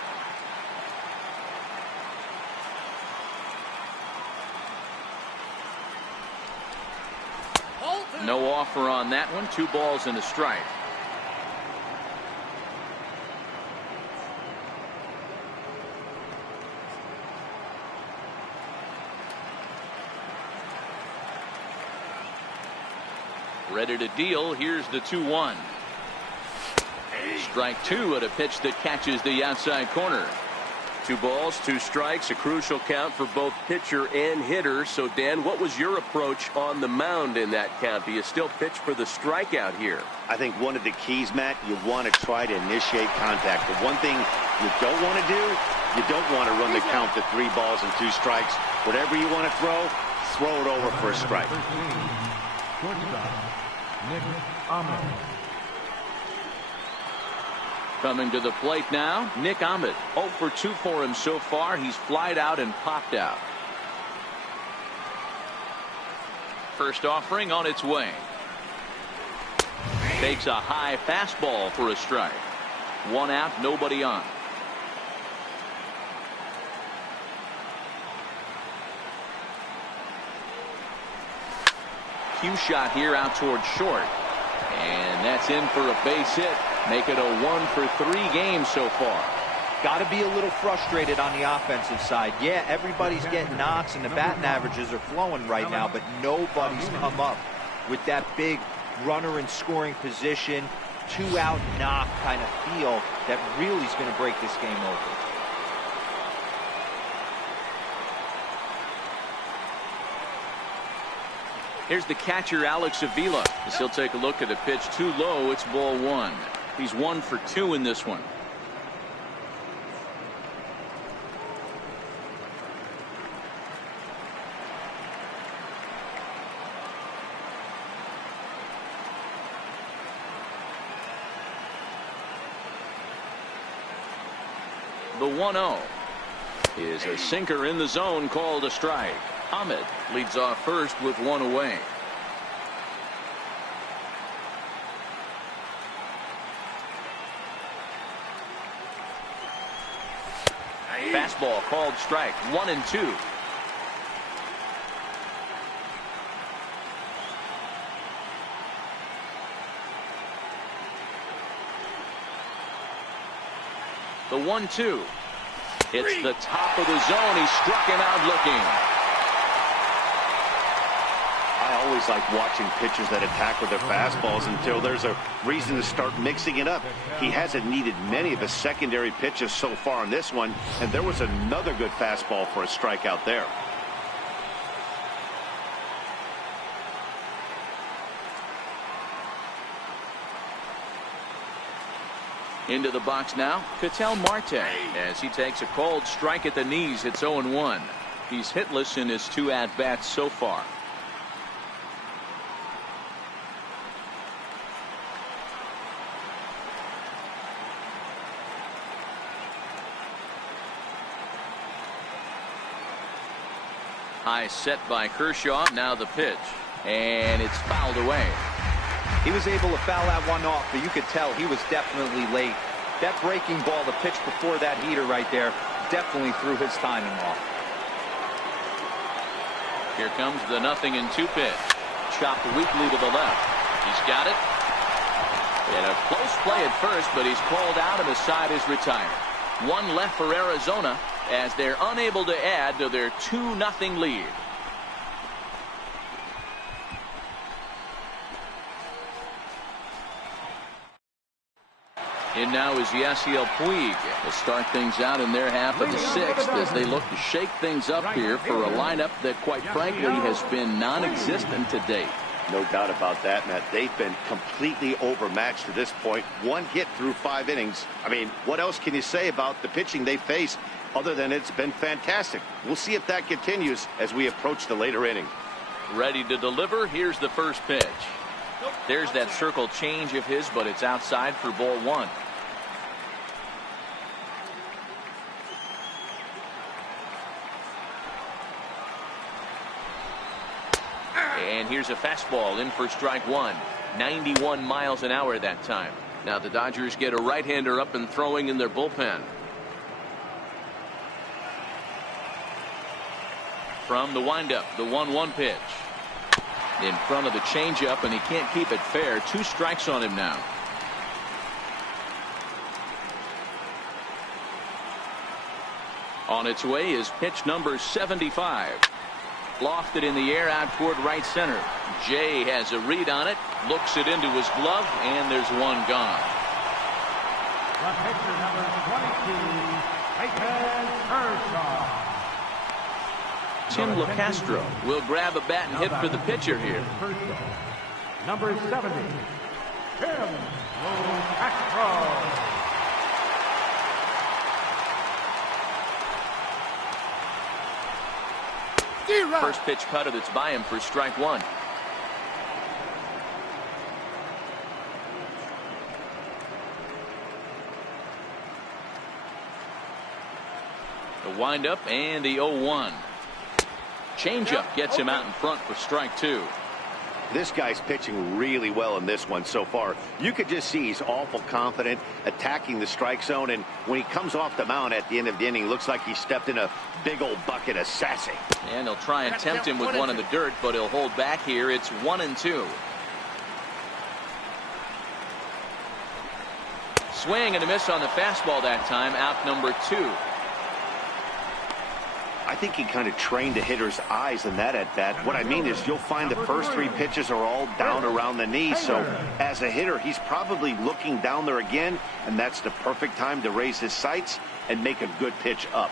No offer on that one. 2 balls and a strike. Ready to deal. Here's the 2-1. Strike 2 at a pitch that catches the outside corner. 2 balls, 2 strikes, a crucial count for both pitcher and hitter. So, Dan, what was your approach on the mound in that count? Do you still pitch for the strikeout here? I think one of the keys, Matt, you want to try to initiate contact. The one thing you don't want to do, you don't want to run the count to 3 balls and 2 strikes. Whatever you want to throw it over for a strike. Shortstop, Nick Ahmed. Coming to the plate now, Nick Ahmed. 0 for 2 for him so far. He's flied out and popped out. First offering on its way. Takes a high fastball for a strike. 1 out, nobody on. Cue shot here out towards short. And that's in for a base hit. Make it a 1 for 3 games so far. Got to be a little frustrated on the offensive side. Yeah, everybody's getting knocks and the batting averages are flowing right now, but nobody's come up with that big runner in scoring position, 2-out knock kind of feel that really is going to break this game over. Here's the catcher, Alex Avila. As he'll take a look at a pitch too low. It's ball 1. He's 1 for 2 in this one. The 1-0 is a sinker in the zone, called a strike. Ahmed leads off first with 1 away. Fastball called strike. 1-2. The 1-2. It's the top of the zone. He struck him out looking. I always like watching pitchers that attack with their fastballs until there's a reason to start mixing it up. He hasn't needed many of his secondary pitches so far in this one, and there was another good fastball for a strikeout there. Into the box now, Ketel Marte, as he takes a cold strike at the knees. It's 0-1. He's hitless in his 2 at-bats so far. High set by Kershaw. Now the pitch. And it's fouled away. He was able to foul that one off, but you could tell he was definitely late. That breaking ball, the pitch before that heater right there, definitely threw his timing off. Here comes the 0-2 pitch. Chopped weakly to the left. He's got it. And a close play at first, but he's called out and the side is retired. One left for Arizona as they're unable to add to their 2-0 lead. And now is Yasiel Puig to start things out in their half of the 6th as they look to shake things up here for a lineup that, quite frankly, has been non-existent to date. No doubt about that, Matt. They've been completely overmatched to this point. One hit through 5 innings. I mean, what else can you say about the pitching they face other than it's been fantastic? We'll see if that continues as we approach the later inning. Ready to deliver. Here's the first pitch. There's that circle change of his, but it's outside for ball 1. And here's a fastball in for strike 1. 91 miles an hour that time. Now the Dodgers get a right-hander up and throwing in their bullpen. From the windup, the 1-1 pitch. In front of the changeup, and he can't keep it fair. 2 strikes on him now. On its way is pitch number 75. Lofted in the air out toward right center. Jay has a read on it, looks it into his glove, and there's one gone. The pitcher, number 22, Clayton Kershaw. Tim LaCastro will grab a bat and hit for the pitcher here. Number 70, Tim LaCastro. First pitch cutter that's by him for strike 1. The windup and the 0-1. Changeup gets him out in front for strike 2. This guy's pitching really well in this one so far. You could just see he's awful confident attacking the strike zone, and when he comes off the mound at the end of the inning, looks like he stepped in a big old bucket of sassy. And they'll try and tempt him with one in the dirt, but he'll hold back here. It's 1-2. Swing and a miss on the fastball that time. Out number 2. I think he kind of trained the hitter's eyes in that at bat. What I mean is you'll find the first 3 pitches are all down around the knee. So as a hitter, he's probably looking down there again, and that's the perfect time to raise his sights and make a good pitch up.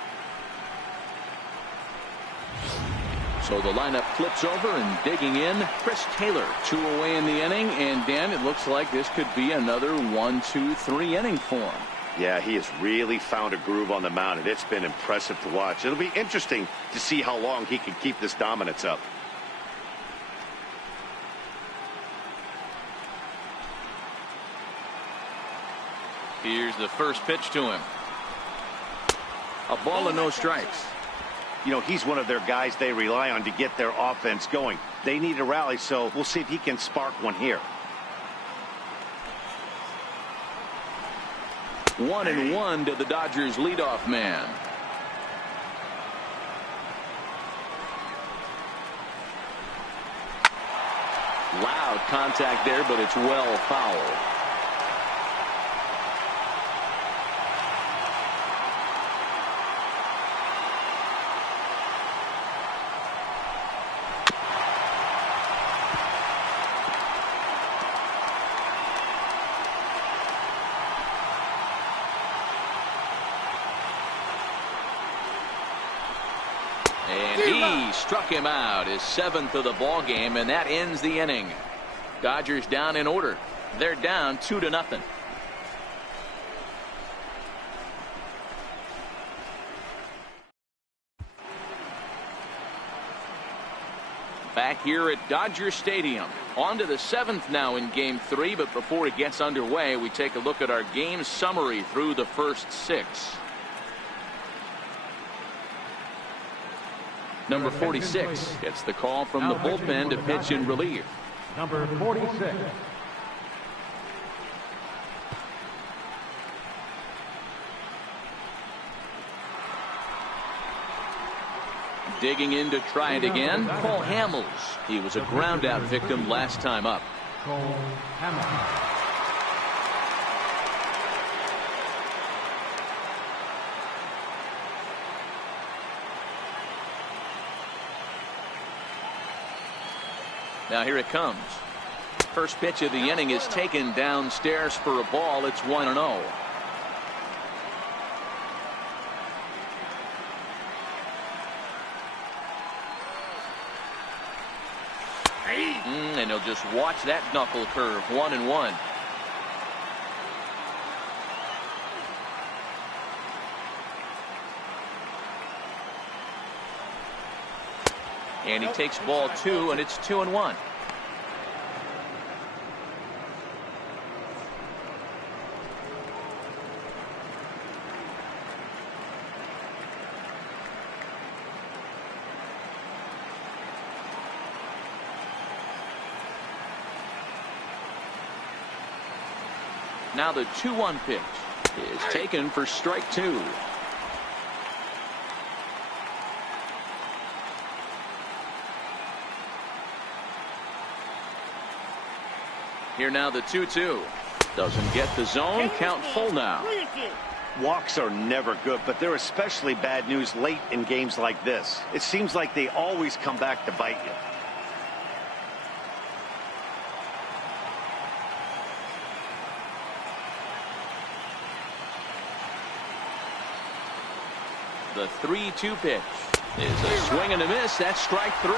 So the lineup flips over, and digging in, Chris Taylor. 2 away in the inning, and Dan, it looks like this could be another 1-2-3 inning for him. Yeah, he has really found a groove on the mound, and it's been impressive to watch. It'll be interesting to see how long he can keep this dominance up. Here's the first pitch to him. A ball and no strikes. You know, he's one of their guys they rely on to get their offense going. They need a rally, so we'll see if he can spark one here. 1-1 to the Dodgers leadoff man. Loud contact there, but it's well fouled. And he struck him out, his 7th of the ball game, and that ends the inning. Dodgers down in order. They're down 2-0. Back here at Dodger Stadium. On to the 7th now in Game 3, but before it gets underway, we take a look at our game summary through the first 6. Number 46 gets the call from the bullpen to pitch in relief. Number 46. Digging in to try it again, Cole Hamels. He was a ground out victim last time up. Cole Hamels. Now here it comes. First pitch of the inning is taken downstairs for a ball. It's 1-0. And he'll just watch that knuckle curve. 1-1. And he takes ball 2, and it's 2-1. Now the 2-1 pitch is taken for strike 2. Here now the 2-2. Doesn't get the zone. Count full now. Walks are never good, but they're especially bad news late in games like this. It seems like they always come back to bite you. The 3-2 pitch is a swing and a miss. That's strike 3.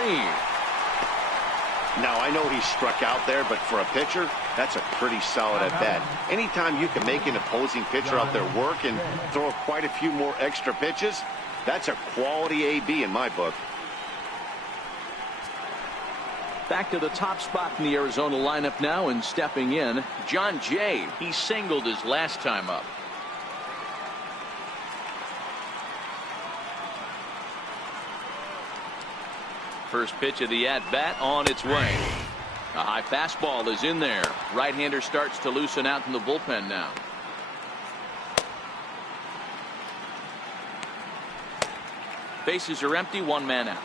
Now, I know he struck out there, but for a pitcher, that's a pretty solid at bat. Anytime you can make an opposing pitcher out there work and throw quite a few more extra pitches, that's a quality AB in my book. Back to the top spot in the Arizona lineup now, and stepping in, John Jay. He singled his last time up. First pitch of the at-bat on its way. A high fastball is in there. Right-hander starts to loosen out in the bullpen now. Bases are empty, 1 man out.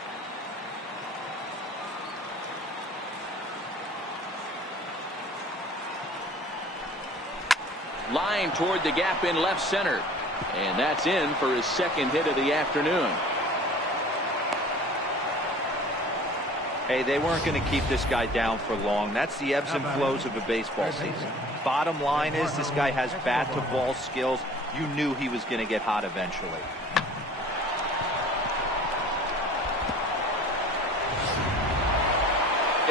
Line toward the gap in left center. And that's in for his second hit of the afternoon. Hey, they weren't going to keep this guy down for long. That's the ebbs and flows of a baseball season. Bottom line is this guy has bat-to-ball skills. You knew he was going to get hot eventually.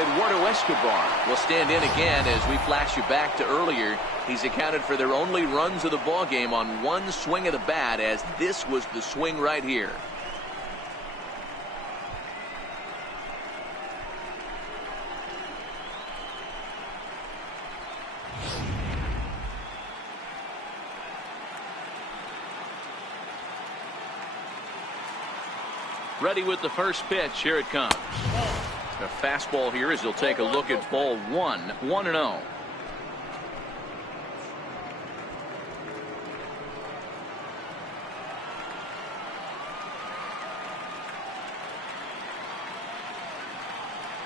Eduardo Escobar will stand in again as we flash you back to earlier. He's accounted for their only runs of the ball game on one swing of the bat, as this was the swing right here. Ready with the first pitch. Here it comes. A fastball here as he'll take a look at ball 1. 1-0.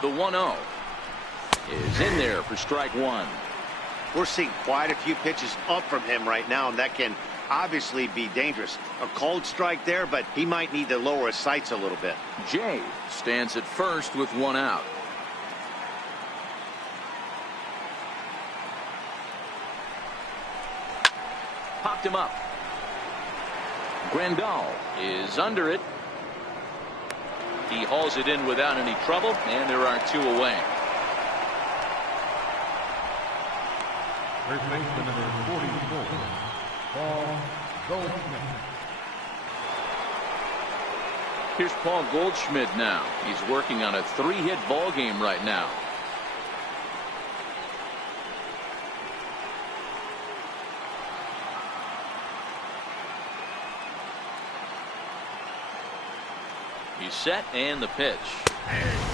The 1-0 is in there for strike 1. We're seeing quite a few pitches up from him right now, and that can obviously be dangerous. A cold strike there, but he might need to lower his sights a little bit. Jay stands at first with 1 out. Popped him up. Grandal is under it. He hauls it in without any trouble, and there are 2 away. First baseman number 44, Paul Goldschmidt. Here's Paul Goldschmidt now. He's working on a 3-hit ball game right now. He's set, and the pitch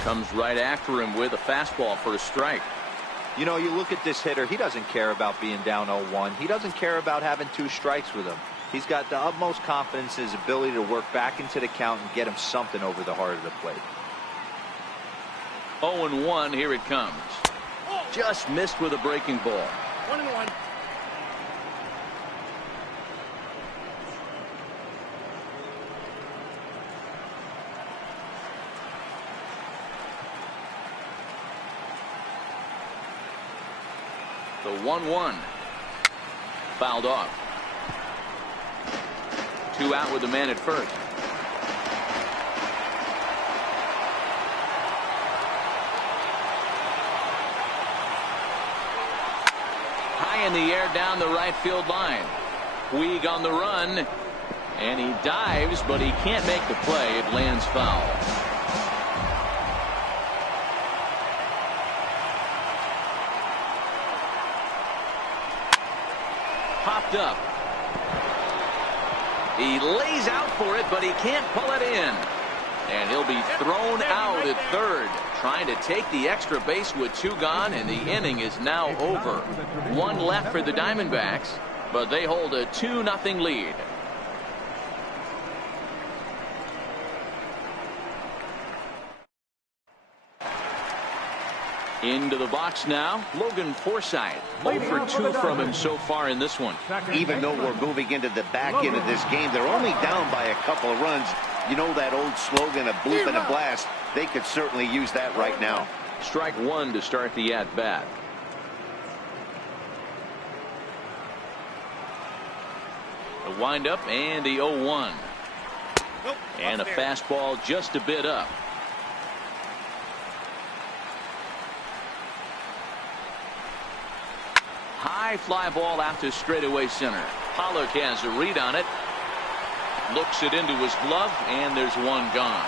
comes right after him with a fastball for a strike. You know, you look at this hitter, he doesn't care about being down 0-1. He doesn't care about having 2 strikes with him. He's got the utmost confidence in his ability to work back into the count and get him something over the heart of the plate. 0-1, here it comes. Just missed with a breaking ball. 1-1. The 1-1. Fouled off. 2 out with the man at first. High in the air down the right field line. Puig on the run. And he dives, but he can't make the play. It lands foul. Popped up. He lays out for it, but he can't pull it in. And he'll be thrown out at third. Trying to take the extra base with 2 gone, and the inning is now over. 1 left for the Diamondbacks, but they hold a 2-0 lead. Into the box now, Logan Forsythe. 0 for 2 from him so far in this one. Even though we're moving into the back end of this game, they're only down by a couple of runs. You know that old slogan, a bloop and a blast. They could certainly use that right now. Strike 1 to start the at-bat. The windup and the 0-1. And a fastball just a bit up. High fly ball out to straightaway center. Pollock has a read on it. Looks it into his glove, and there's 1 gone.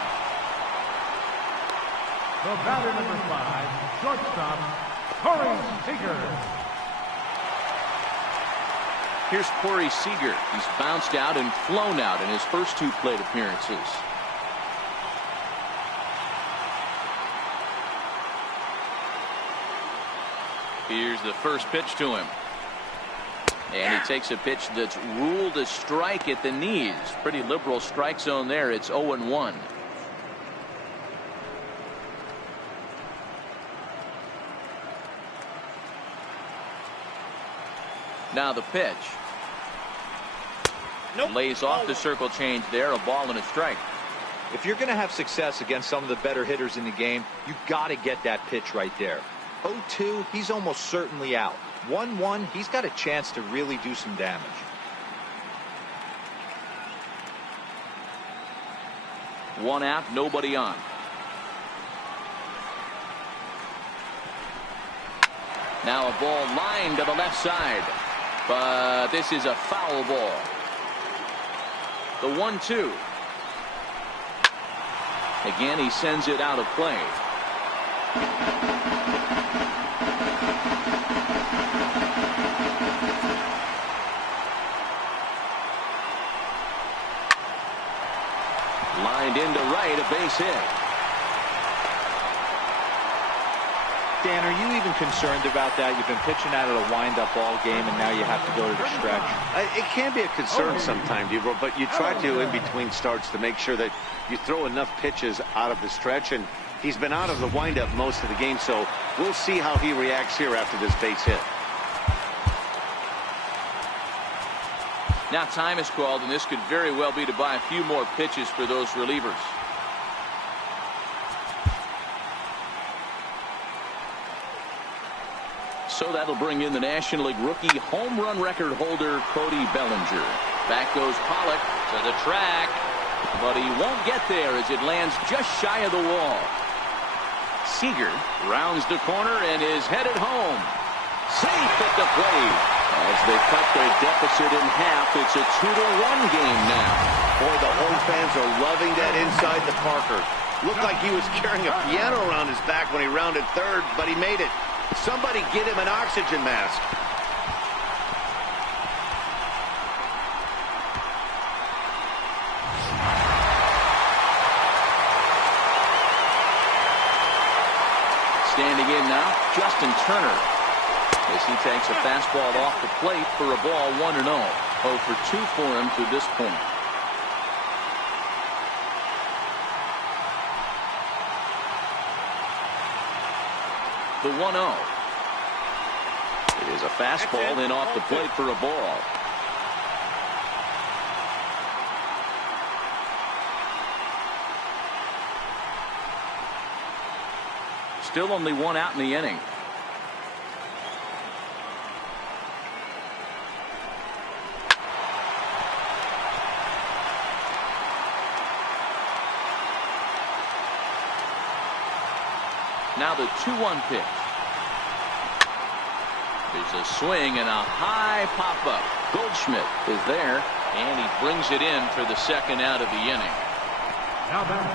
The batter, number 5, shortstop, Corey Seager. Here's Corey Seager. He's bounced out and flown out in his first 2 plate appearances. Here's the first pitch to him. And he takes a pitch that's ruled a strike at the knees. Pretty liberal strike zone there. It's 0-1. Now the pitch. Lays off the circle change there. A ball and a strike. If you're going to have success against some of the better hitters in the game, you got to get that pitch right there. 0-2, he's almost certainly out. 1-1, he's got a chance to really do some damage. One out, nobody on. Now a ball lined to the left side, but this is a foul ball. The 1-2. Again, he sends it out of play. Lined into right, a base hit. Dan, are you even concerned about that? You've been pitching out of the wind-up all game, and now you have to go to the stretch. It can be a concern sometimes, Debro, but you try to in between starts to make sure that you throw enough pitches out of the stretch, and he's been out of the windup most of the game, so we'll see how he reacts here after this base hit. Now time is called, and this could very well be to buy a few more pitches for those relievers. So that'll bring in the National League rookie home run record holder Cody Bellinger. Back goes Pollock to the track, but he won't get there as it lands just shy of the wall. Seager rounds the corner and is headed home. Safe at the plate. As they cut their deficit in half, it's a 2-1 game now. Boy, the home fans are loving that inside the Parker. Looked like he was carrying a piano around his back when he rounded third, but he made it. Somebody get him an oxygen mask. Standing in now, Justin Turner, as he takes a fastball off the plate for a ball 1-0. 0 for 2 for him to this point. The 1-0. It is a fastball in off the plate for a ball. Still only 1 out in the inning. Now the 2-1 pitch. There's a swing and a high pop-up. Goldschmidt is there, and he brings it in for the second out of the inning. Now back,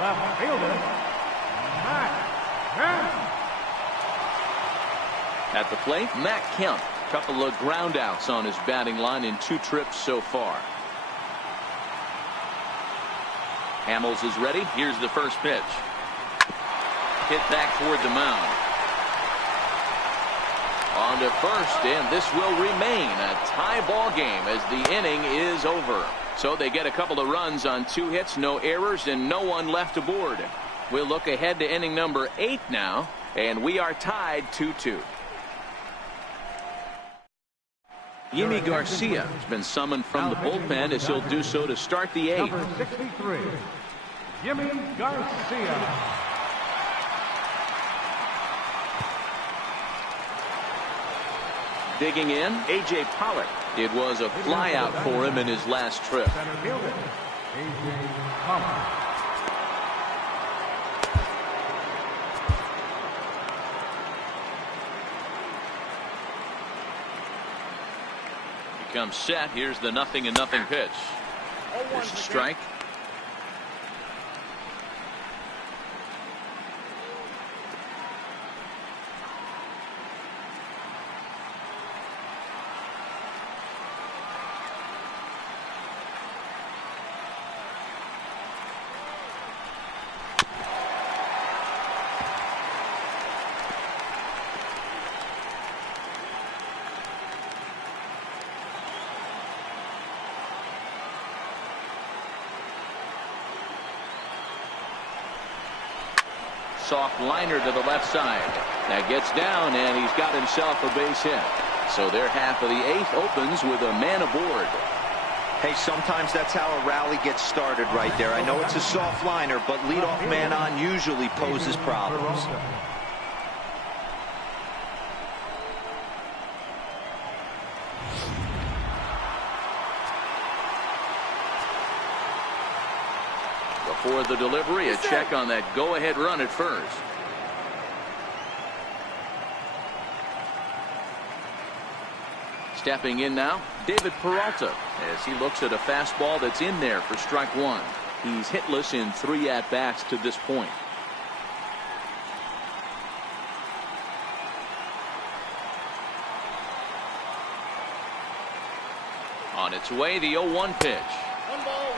left fielder, Matt. At the plate, Matt Kemp. Couple of ground outs on his batting line in 2 trips so far. Hamels is ready. Here's the first pitch. Hit back toward the mound. On to first, and this will remain a tie ball game as the inning is over. So they get a couple of runs on 2 hits, no errors, and no one left aboard. We'll look ahead to inning number 8 now, and we are tied 2-2. Yimi Garcia has been summoned from the bullpen as he'll do so to start the 8th. Number 63, Yimi Garcia. Digging in, A.J. Pollock. It was a flyout for him in his last trip. Center fielder, A.J. Pollock. Becomes set. Here's the 0-0 pitch. There's a strike. Soft liner to the left side. That gets down, and he's got himself a base hit. So their half of the 8th opens with a man aboard. Hey, sometimes that's how a rally gets started right there. I know it's a soft liner, but leadoff man on usually poses problems. For the delivery, a check on that go-ahead run at first. Stepping in now, David Peralta, as he looks at a fastball that's in there for strike 1. He's hitless in 3 at-bats to this point. On its way, the 0-1 pitch.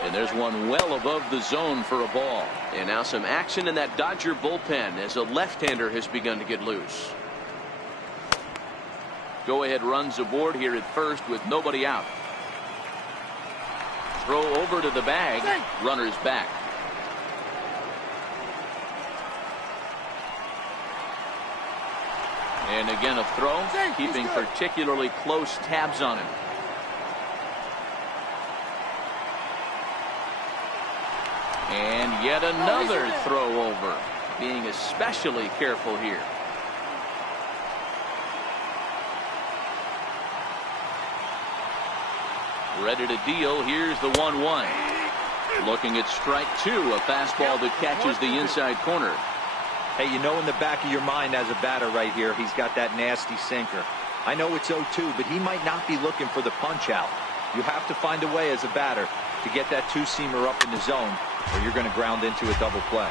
And there's one well above the zone for a ball. And now some action in that Dodger bullpen as a left-hander has begun to get loose. Go-ahead runs aboard here at first with nobody out. Throw over to the bag. Runner's back. And again a throw, keeping particularly close tabs on him. And yet another throw over, being especially careful here. Ready to deal. Here's the 1-1. Looking at strike 2, a fastball that catches the inside corner. Hey, you know in the back of your mind as a batter right here, he's got that nasty sinker. I know it's 0-2, but he might not be looking for the punch out. You have to find a way as a batter to get that 2-seamer up in the zone, or you're going to ground into a double play.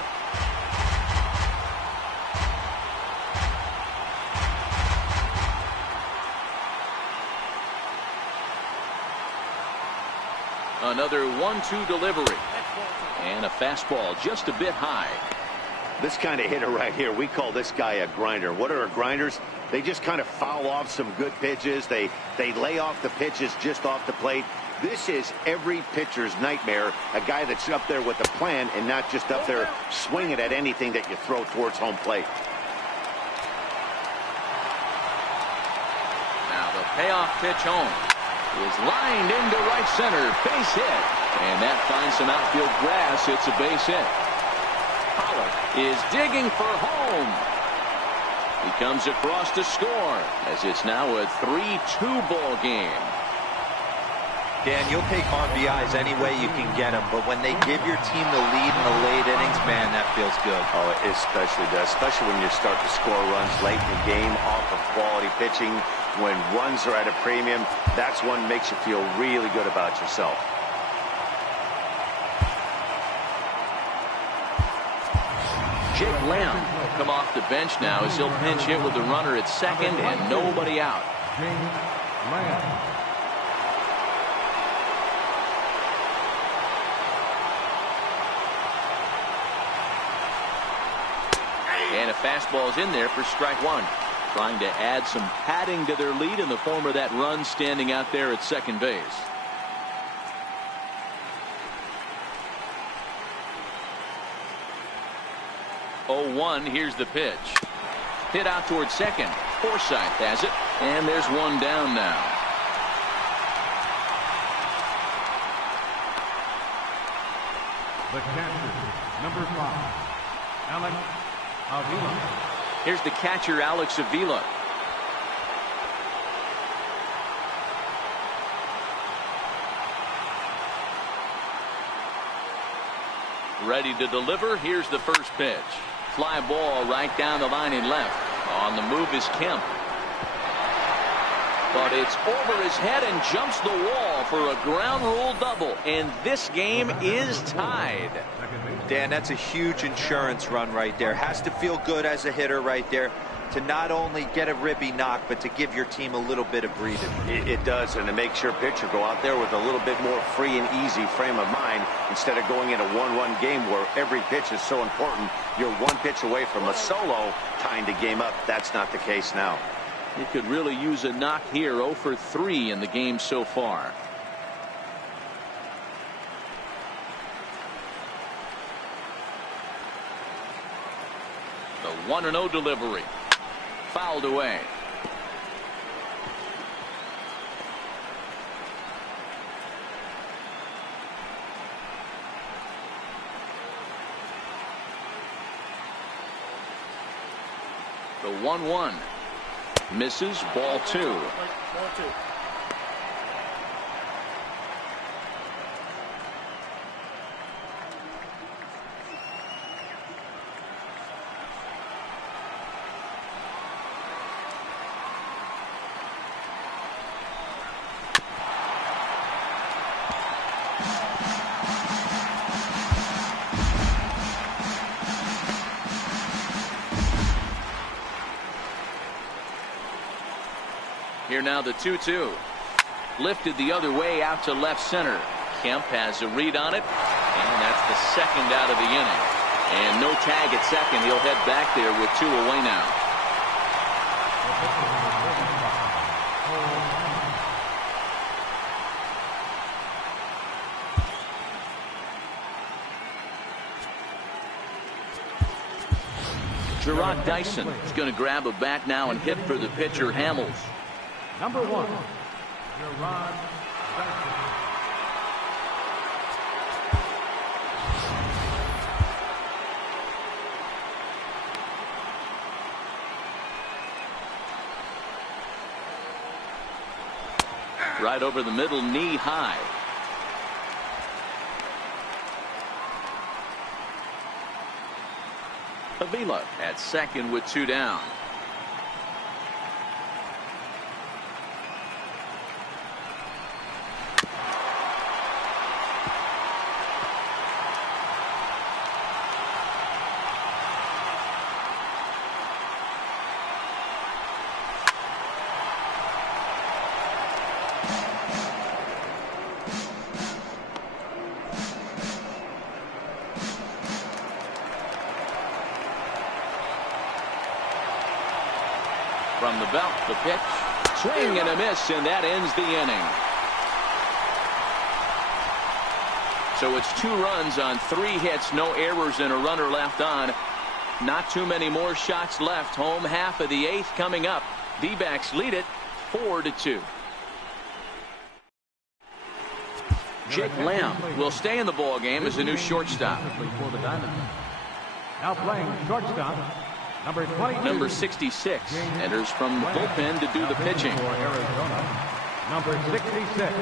Another 1-2 delivery. And a fastball just a bit high. This kind of hitter right here, we call this guy a grinder. What are grinders? They just kind of foul off some good pitches. They lay off the pitches just off the plate. This is every pitcher's nightmare, a guy that's up there with a plan and not just up there swinging at anything that you throw towards home plate. Now the payoff pitch home is lined into right center. Base hit. And that finds some outfield grass. It's a base hit. Pollock is digging for home. He comes across to score as it's now a 3-2 ball game. Dan, you'll take RBIs any way you can get them, but when they give your team the lead in the late innings, man, that feels good. Oh, it especially does, especially when you start to score runs late in the game off of quality pitching. When runs are at a premium, that's one makes you feel really good about yourself. Jake Lamb come off the bench now as he'll pinch hit with the runner at second and nobody out. And a fastball's in there for strike one. Trying to add some padding to their lead in the form of that run standing out there at second base. Oh, 1, here's the pitch. Hit out towards second. Forsythe has it, and there's one down now. The catcher, number 5, Alex Avila. Here's the catcher, Alex Avila. Ready to deliver. Here's the first pitch. Fly ball right down the line and left. On the move is Kemp. But it's over his head and jumps the wall for a ground rule double. And this game is tied. Dan, that's a huge insurance run right there. Has to feel good as a hitter right there to not only get a ribby knock, but to give your team a little bit of breathing. It does, and it makes your pitcher go out there with a little bit more free and easy frame of mind instead of going in a 1-1 game where every pitch is so important. You're one pitch away from a solo, tying the game up. That's not the case now. He could really use a knock here. 0 for 3 in the game so far. The 1-0 delivery. Fouled away. The 1-1. Misses. Ball 2. Here now the 2-2. Lifted the other way out to left center. Kemp has a read on it, and that's the second out of the inning. And no tag at second. He'll head back there with 2 away now. Gerard Dyson is going to grab a bat now and hit for the pitcher, Hamels. Number 1, Gerard Dyson. Right over the middle, knee high. Avila at second with 2 down. From the belt, the pitch, swing and a miss, and that ends the inning. So it's 2 runs on 3 hits, no errors, and a runner left on. Not too many more shots left. Home half of the 8th coming up. D-backs lead it 4-2. Jake Lamb will stay in the ball game as a new shortstop. Now playing shortstop. Number 66 enters from the bullpen to do the pitching. Number 66.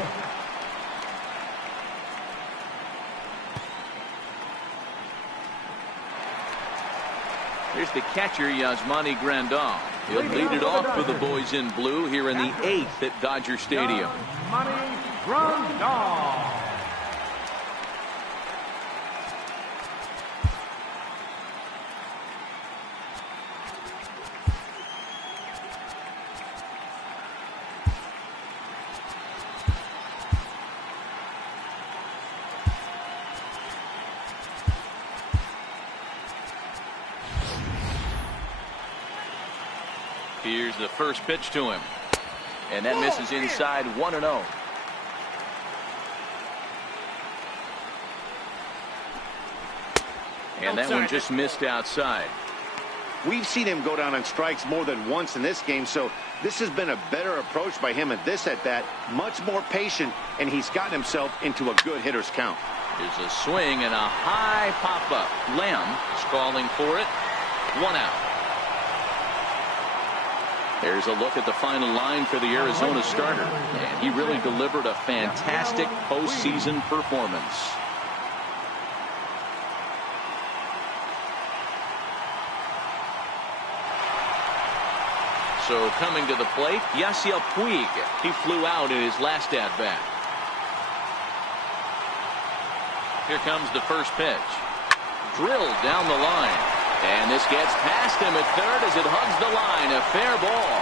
Here's the catcher, Yasmani Grandal. He'll lead it off for the boys in blue here in the 8th at Dodger Stadium. Yasmani Grandal. Here's the first pitch to him. And that misses inside 1-0. And that one just missed outside. We've seen him go down on strikes more than once in this game, so this has been a better approach by him at this at-bat. Much more patient, and he's gotten himself into a good hitter's count. Here's a swing and a high pop-up. Lamb is calling for it. 1 out. There's a look at the final line for the Arizona starter. And he really delivered a fantastic postseason performance. So coming to the plate, Yasiel Puig. He flew out in his last at-bat. Here comes the first pitch. Drilled down the line. And this gets past him at third as it hugs the line. A fair ball.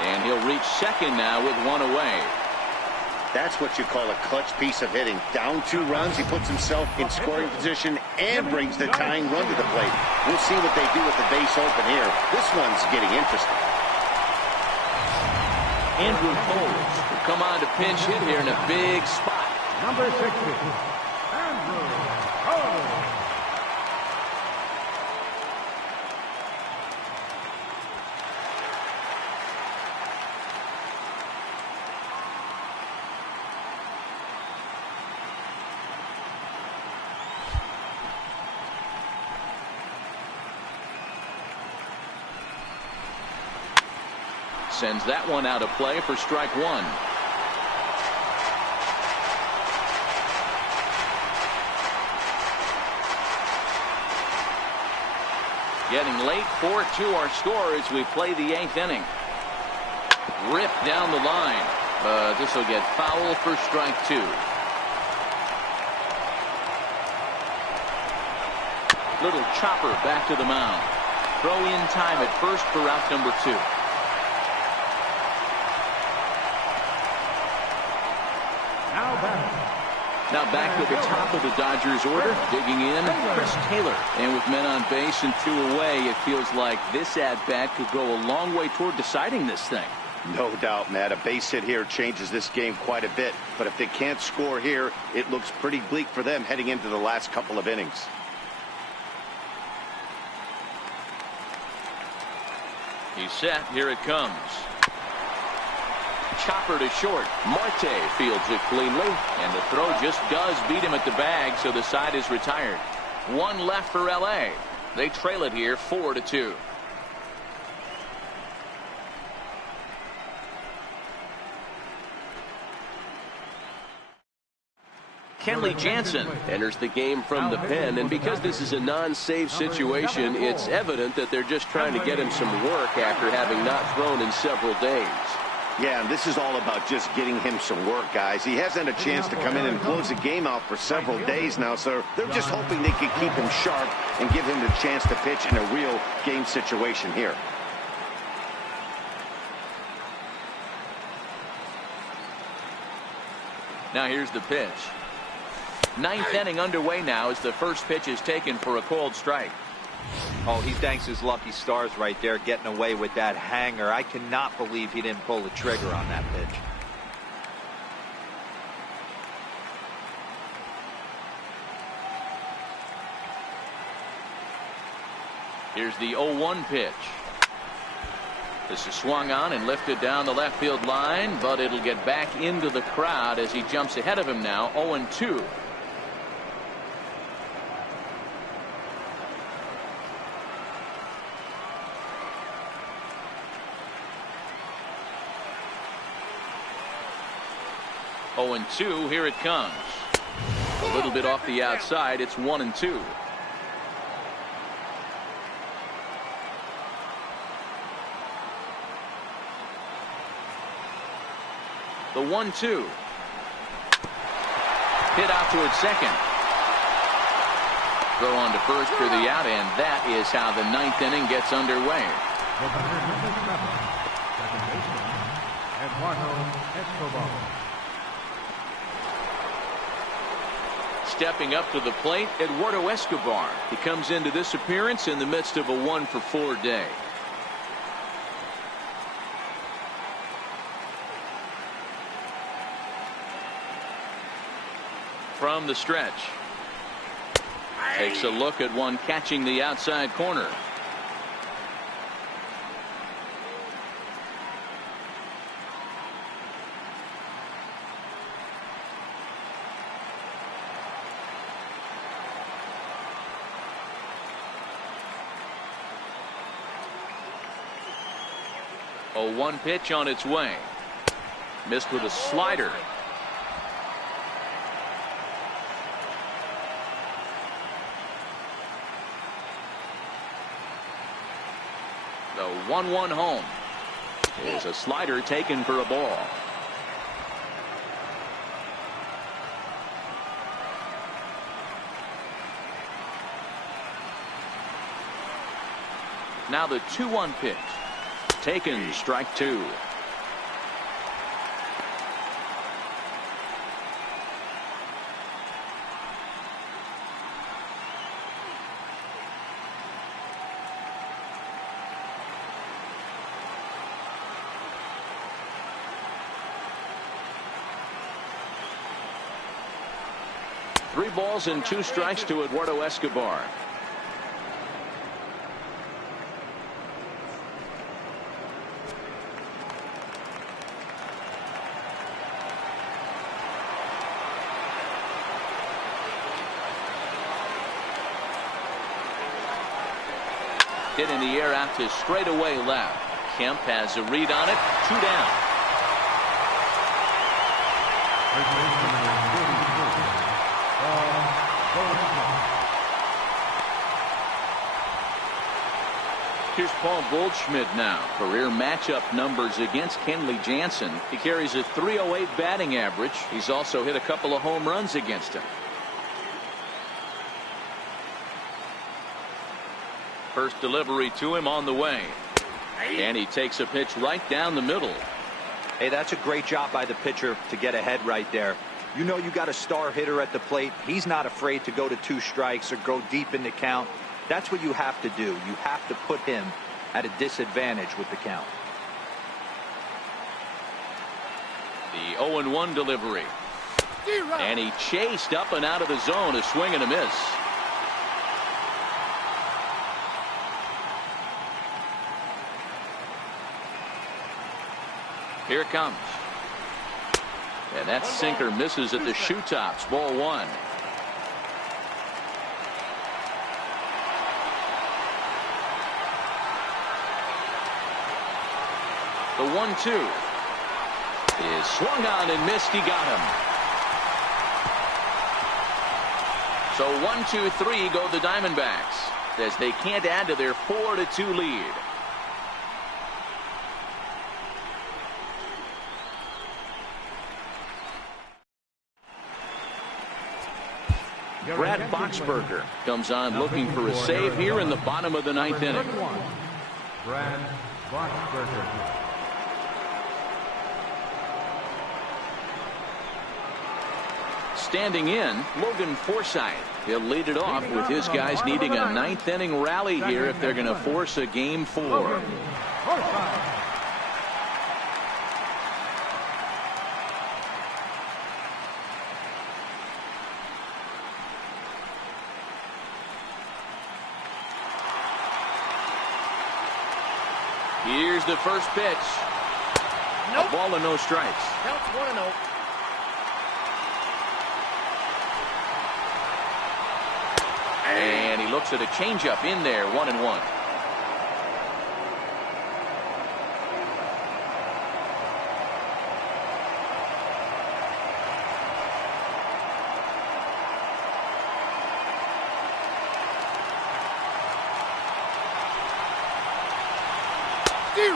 And he'll reach second now with 1 away. That's what you call a clutch piece of hitting. Down 2 runs, he puts himself in scoring position and brings the tying run to the plate. We'll see what they do with the base open here. This one's getting interesting. Andrew Cole will come on to pinch hit here in a big spot. Number 60, Andrew Cole. Sends that one out of play for strike 1. Getting late, 4-2 our score as we play the 8th inning. Ripped down the line. This will get foul for strike 2. Little chopper back to the mound. Throw in time at first for out number 2. Now back to the top of the Dodgers order, digging in, Chris Taylor. And with men on base and 2 away, it feels like this at-bat could go a long way toward deciding this thing. No doubt, Matt. A base hit here changes this game quite a bit. But if they can't score here, it looks pretty bleak for them heading into the last couple of innings. He's set. Here it comes. Chopper to short. Marte fields it cleanly, and the throw just does beat him at the bag, so the side is retired. 1 left for LA. They trail it here 4-2. Kenley Jansen enters the game from the pen, and because this is a non-save situation, it's evident that they're just trying to get him some work after having not thrown in several days. Yeah, and this is all about just getting him some work, guys. He hasn't had a chance to come in and close the game out for several days now, so they're just hoping they can keep him sharp and give him the chance to pitch in a real game situation here. Now here's the pitch. 9th inning underway now as the first pitch is taken for a called strike. Oh, he thanks his lucky stars right there, getting away with that hanger. I cannot believe he didn't pull the trigger on that pitch. Here's the 0-1 pitch. This is swung on and lifted down the left field line, but it'll get back into the crowd as he jumps ahead of him now. 0-2. Oh, and 2, here it comes. A little bit off the outside. It's 1-2. The 1-2. Hit out towards second. Throw on to first for the out, and that is how the ninth inning gets underway. The batter, number 7, second baseman, Eduardo Escobar. Stepping up to the plate, Eduardo Escobar. He comes into this appearance in the midst of a 1-for-4 day. From the stretch. Takes a look at one catching the outside corner. A 1 pitch on its way. Missed with a slider. The 1-1 home is a slider taken for a ball. Now the 2-1 pitch. Taken, strike 2. Three balls and 2 strikes to Eduardo Escobar. Hit in the air out to straightaway left. Kemp has a read on it. 2 down. Here's Paul Goldschmidt now. Career matchup numbers against Kenley Jansen. He carries a .308 batting average. He's also hit a couple of home runs against him. First delivery to him on the way. And he takes a pitch right down the middle. Hey, that's a great job by the pitcher to get ahead right there. You know you got a star hitter at the plate. He's not afraid to go to 2 strikes or go deep in the count. That's what you have to do. You have to put him at a disadvantage with the count. The 0-1 delivery. And he chased up and out of the zone. A swing and a miss. Here it comes. And that sinker misses at the shoe tops. Ball 1. The 1-2 is swung on and missed. He got him. So 1-2-3 go the Diamondbacks as they can't add to their 4-2 lead. Brad Boxberger comes on looking for a save here in the bottom of the 9th inning. Brad Boxberger. Standing in, Logan Forsythe. He'll lead it off with his guys needing a 9th inning rally here if they're going to force a game 4. Here's the first pitch. A ball and no strikes. Counts 1-0. And he looks at a changeup in there. 1-1.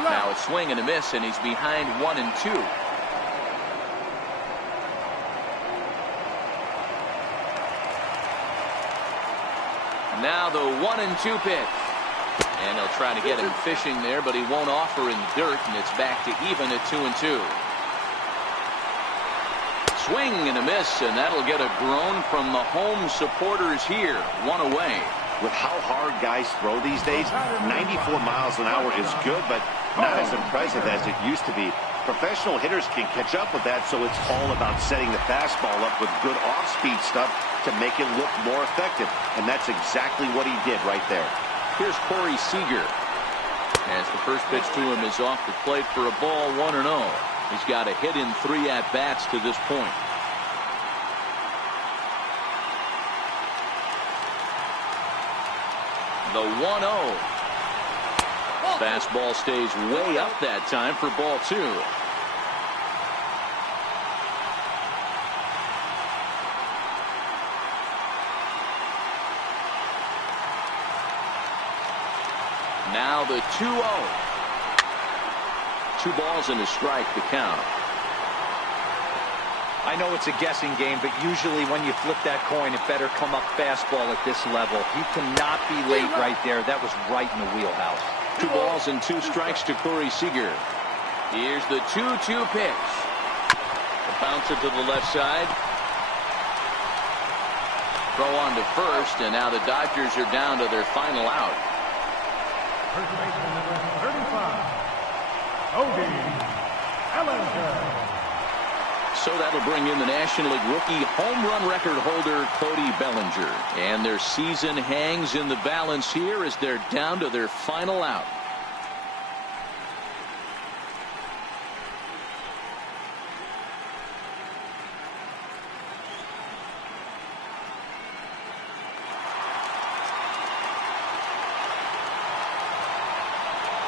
Now it's swing and a miss, and he's behind 1-2. Now the 1-2 pitch. And they'll try to get him fishing there, but he won't offer in dirt, and it's back to even at 2-2. Swing and a miss, and that'll get a groan from the home supporters here. One away. With how hard guys throw these days, 94 miles an hour is good, but not as impressive as it used to be. Professional hitters can catch up with that, so it's all about setting the fastball up with good off-speed stuff to make it look more effective, and that's exactly what he did right there. Here's Corey Seager. As the first pitch to him is off the plate for a ball, 1-0. He's got a hit in 3 at-bats to this point. The 1-0. Fastball stays way up that time for ball 2. Now the 2-0. 2 balls and a strike to count. I know it's a guessing game, but usually when you flip that coin, it better come up fastball at this level. He cannot be late right there. That was right in the wheelhouse. 2 balls and 2 strikes to Corey Seager. Here's the 2-2 pitch. A bouncer to the left side. Throw on to first, and now the Dodgers are down to their final out. First baseman number 35, Cody Bellinger. So that'll bring in the National League rookie home run record holder Cody Bellinger. And their season hangs in the balance here as they're down to their final out.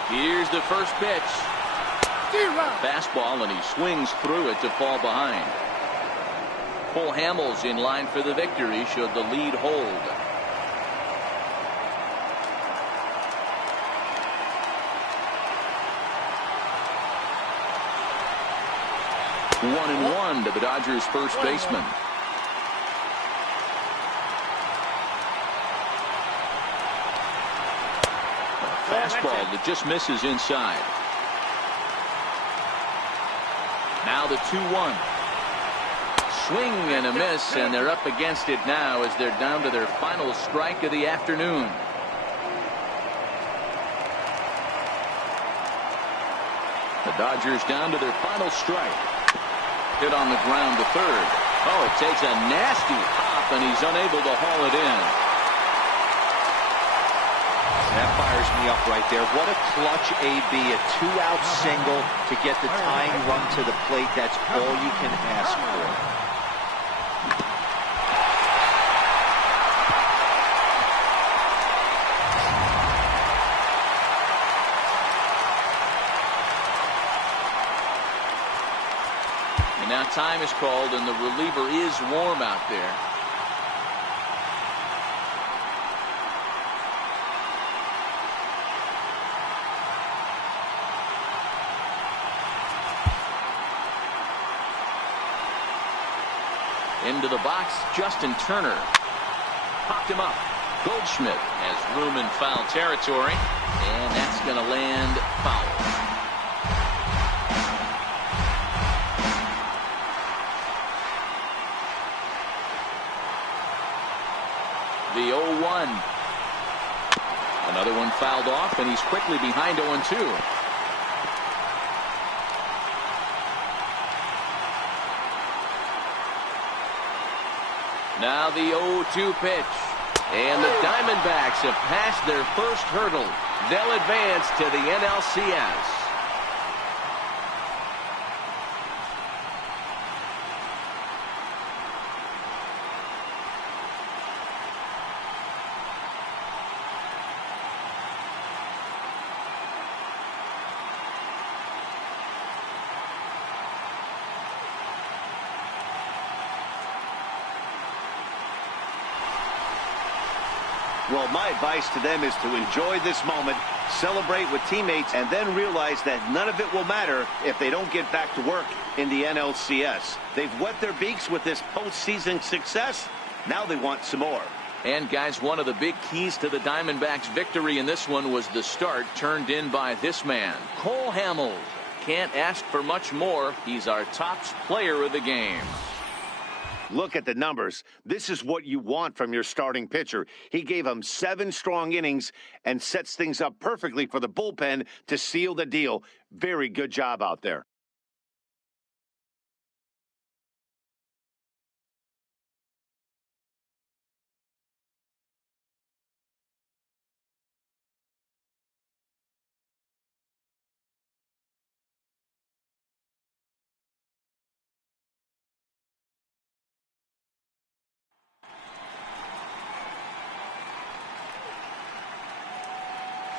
Here's the first pitch. Fastball, and he swings through it to fall behind. Cole Hamels in line for the victory should the lead hold. One and one to the Dodgers first baseman. Fastball that just misses inside. Now the 2-1. Swing and a miss, and they're up against it now as they're down to their final strike of the afternoon. The Dodgers down to their final strike. Hit on the ground to third. Oh, it takes a nasty hop, and he's unable to haul it in. That fires me up right there. What a clutch AB, a 2-out single to get the tying run to the plate. That's all you can ask for. And now time is called, and the reliever is warm out there. Into the box, Justin Turner. Popped him up. Goldschmidt has room in foul territory, and that's going to land foul. The 0-1. Another one fouled off, and he's quickly behind 0-2. Now the 0-2 pitch. And the Diamondbacks have passed their first hurdle. They'll advance to the NLCS. Well, my advice to them is to enjoy this moment, celebrate with teammates, and then realize that none of it will matter if they don't get back to work in the NLCS. They've wet their beaks with this postseason success. Now they want some more. And guys, one of the big keys to the Diamondbacks' victory in this one was the start turned in by this man, Cole Hamels. Can't ask for much more. He's our top player of the game. Look at the numbers. This is what you want from your starting pitcher. He gave him 7 strong innings and sets things up perfectly for the bullpen to seal the deal. Very good job out there.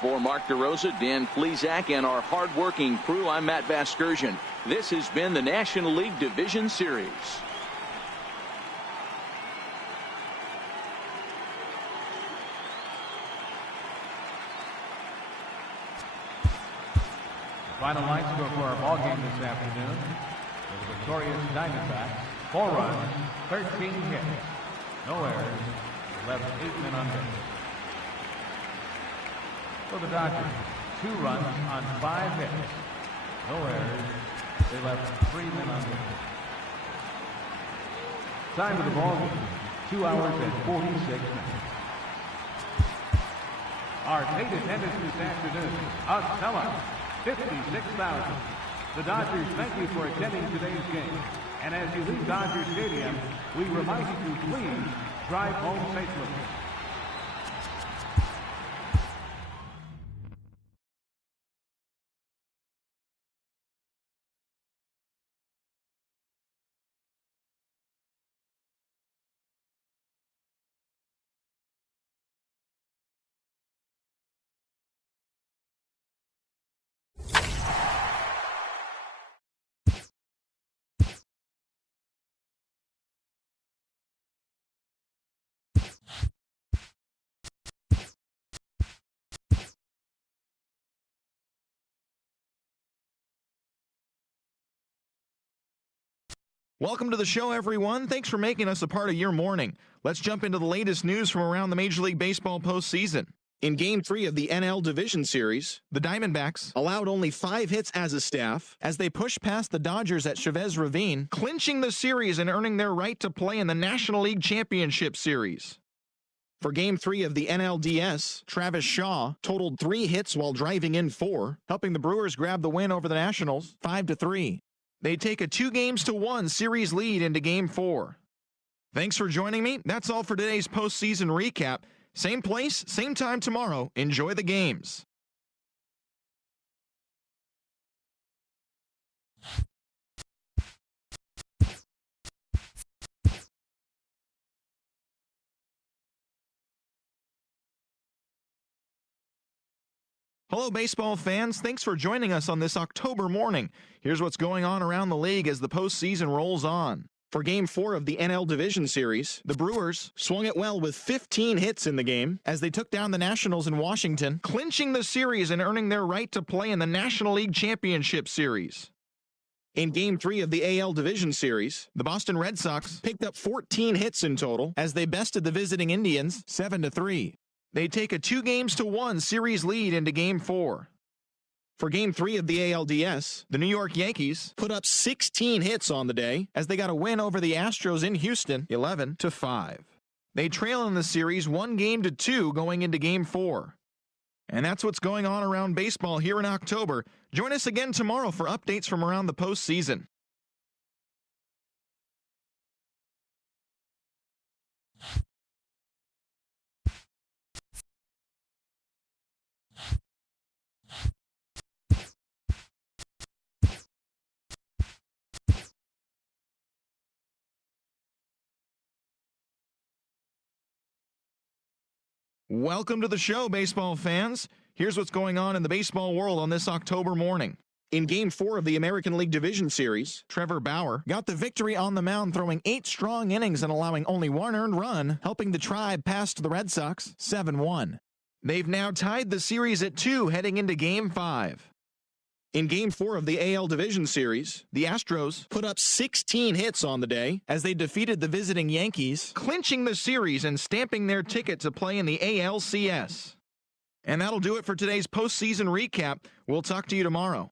For Mark DeRosa, Dan Plesac, and our hard-working crew, I'm Matt Vasgersian. This has been the National League Division Series. The final line score for our ball game this afternoon. For the victorious Diamondbacks, 4 runs, 13 hits, no errors, left 8 men on base. For the Dodgers, 2 runs on 5 hits, no errors, they left 3 men on base. Time of the ball game, 2 hours and 46 minutes. Our state attendance this afternoon, a stellar 56,000. The Dodgers thank you for attending today's game. And as you leave Dodger Stadium, we remind you to please drive home safely. Welcome to the show, everyone. Thanks for making us a part of your morning. Let's jump into the latest news from around the Major League Baseball postseason. In Game 3 of the NL Division Series, the Diamondbacks allowed only 5 hits as a staff as they pushed past the Dodgers at Chavez Ravine, clinching the series and earning their right to play in the National League Championship Series. For Game 3 of the NLDS, Travis Shaw totaled 3 hits while driving in 4, helping the Brewers grab the win over the Nationals 5-3. They take a 2-1 series lead into Game 4. Thanks for joining me. That's all for today's postseason recap. Same place, same time tomorrow. Enjoy the games. Hello, baseball fans. Thanks for joining us on this October morning. Here's what's going on around the league as the postseason rolls on. For Game 4 of the NL Division Series, the Brewers swung it well with 15 hits in the game as they took down the Nationals in Washington, clinching the series and earning their right to play in the National League Championship Series. In Game 3 of the AL Division Series, the Boston Red Sox picked up 14 hits in total as they bested the visiting Indians 7-3. They take a 2-1 series lead into Game 4. For Game 3 of the ALDS, the New York Yankees put up 16 hits on the day as they got a win over the Astros in Houston 11-5. They trail in the series 1-2 going into Game 4. And that's what's going on around baseball here in October. Join us again tomorrow for updates from around the postseason. Welcome to the show, baseball fans. Here's what's going on in the baseball world on this October morning. In Game 4 of the American League Division Series, Trevor Bauer got the victory on the mound, throwing 8 strong innings and allowing only 1 earned run, helping the Tribe past the Red Sox 7-1. They've now tied the series at 2 heading into Game 5. In Game 4 of the AL Division Series, the Astros put up 16 hits on the day as they defeated the visiting Yankees, clinching the series and stamping their ticket to play in the ALCS. And that'll do it for today's postseason recap. We'll talk to you tomorrow.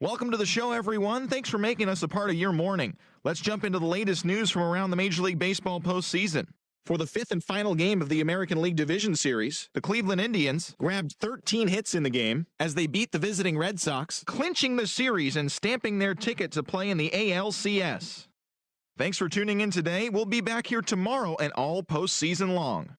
Welcome to the show, everyone. Thanks for making us a part of your morning. Let's jump into the latest news from around the Major League Baseball postseason. For the fifth and final game of the American League Division Series, the Cleveland Indians grabbed 13 hits in the game as they beat the visiting Red Sox, clinching the series and stamping their ticket to play in the ALCS. Thanks for tuning in today. We'll be back here tomorrow and all postseason long.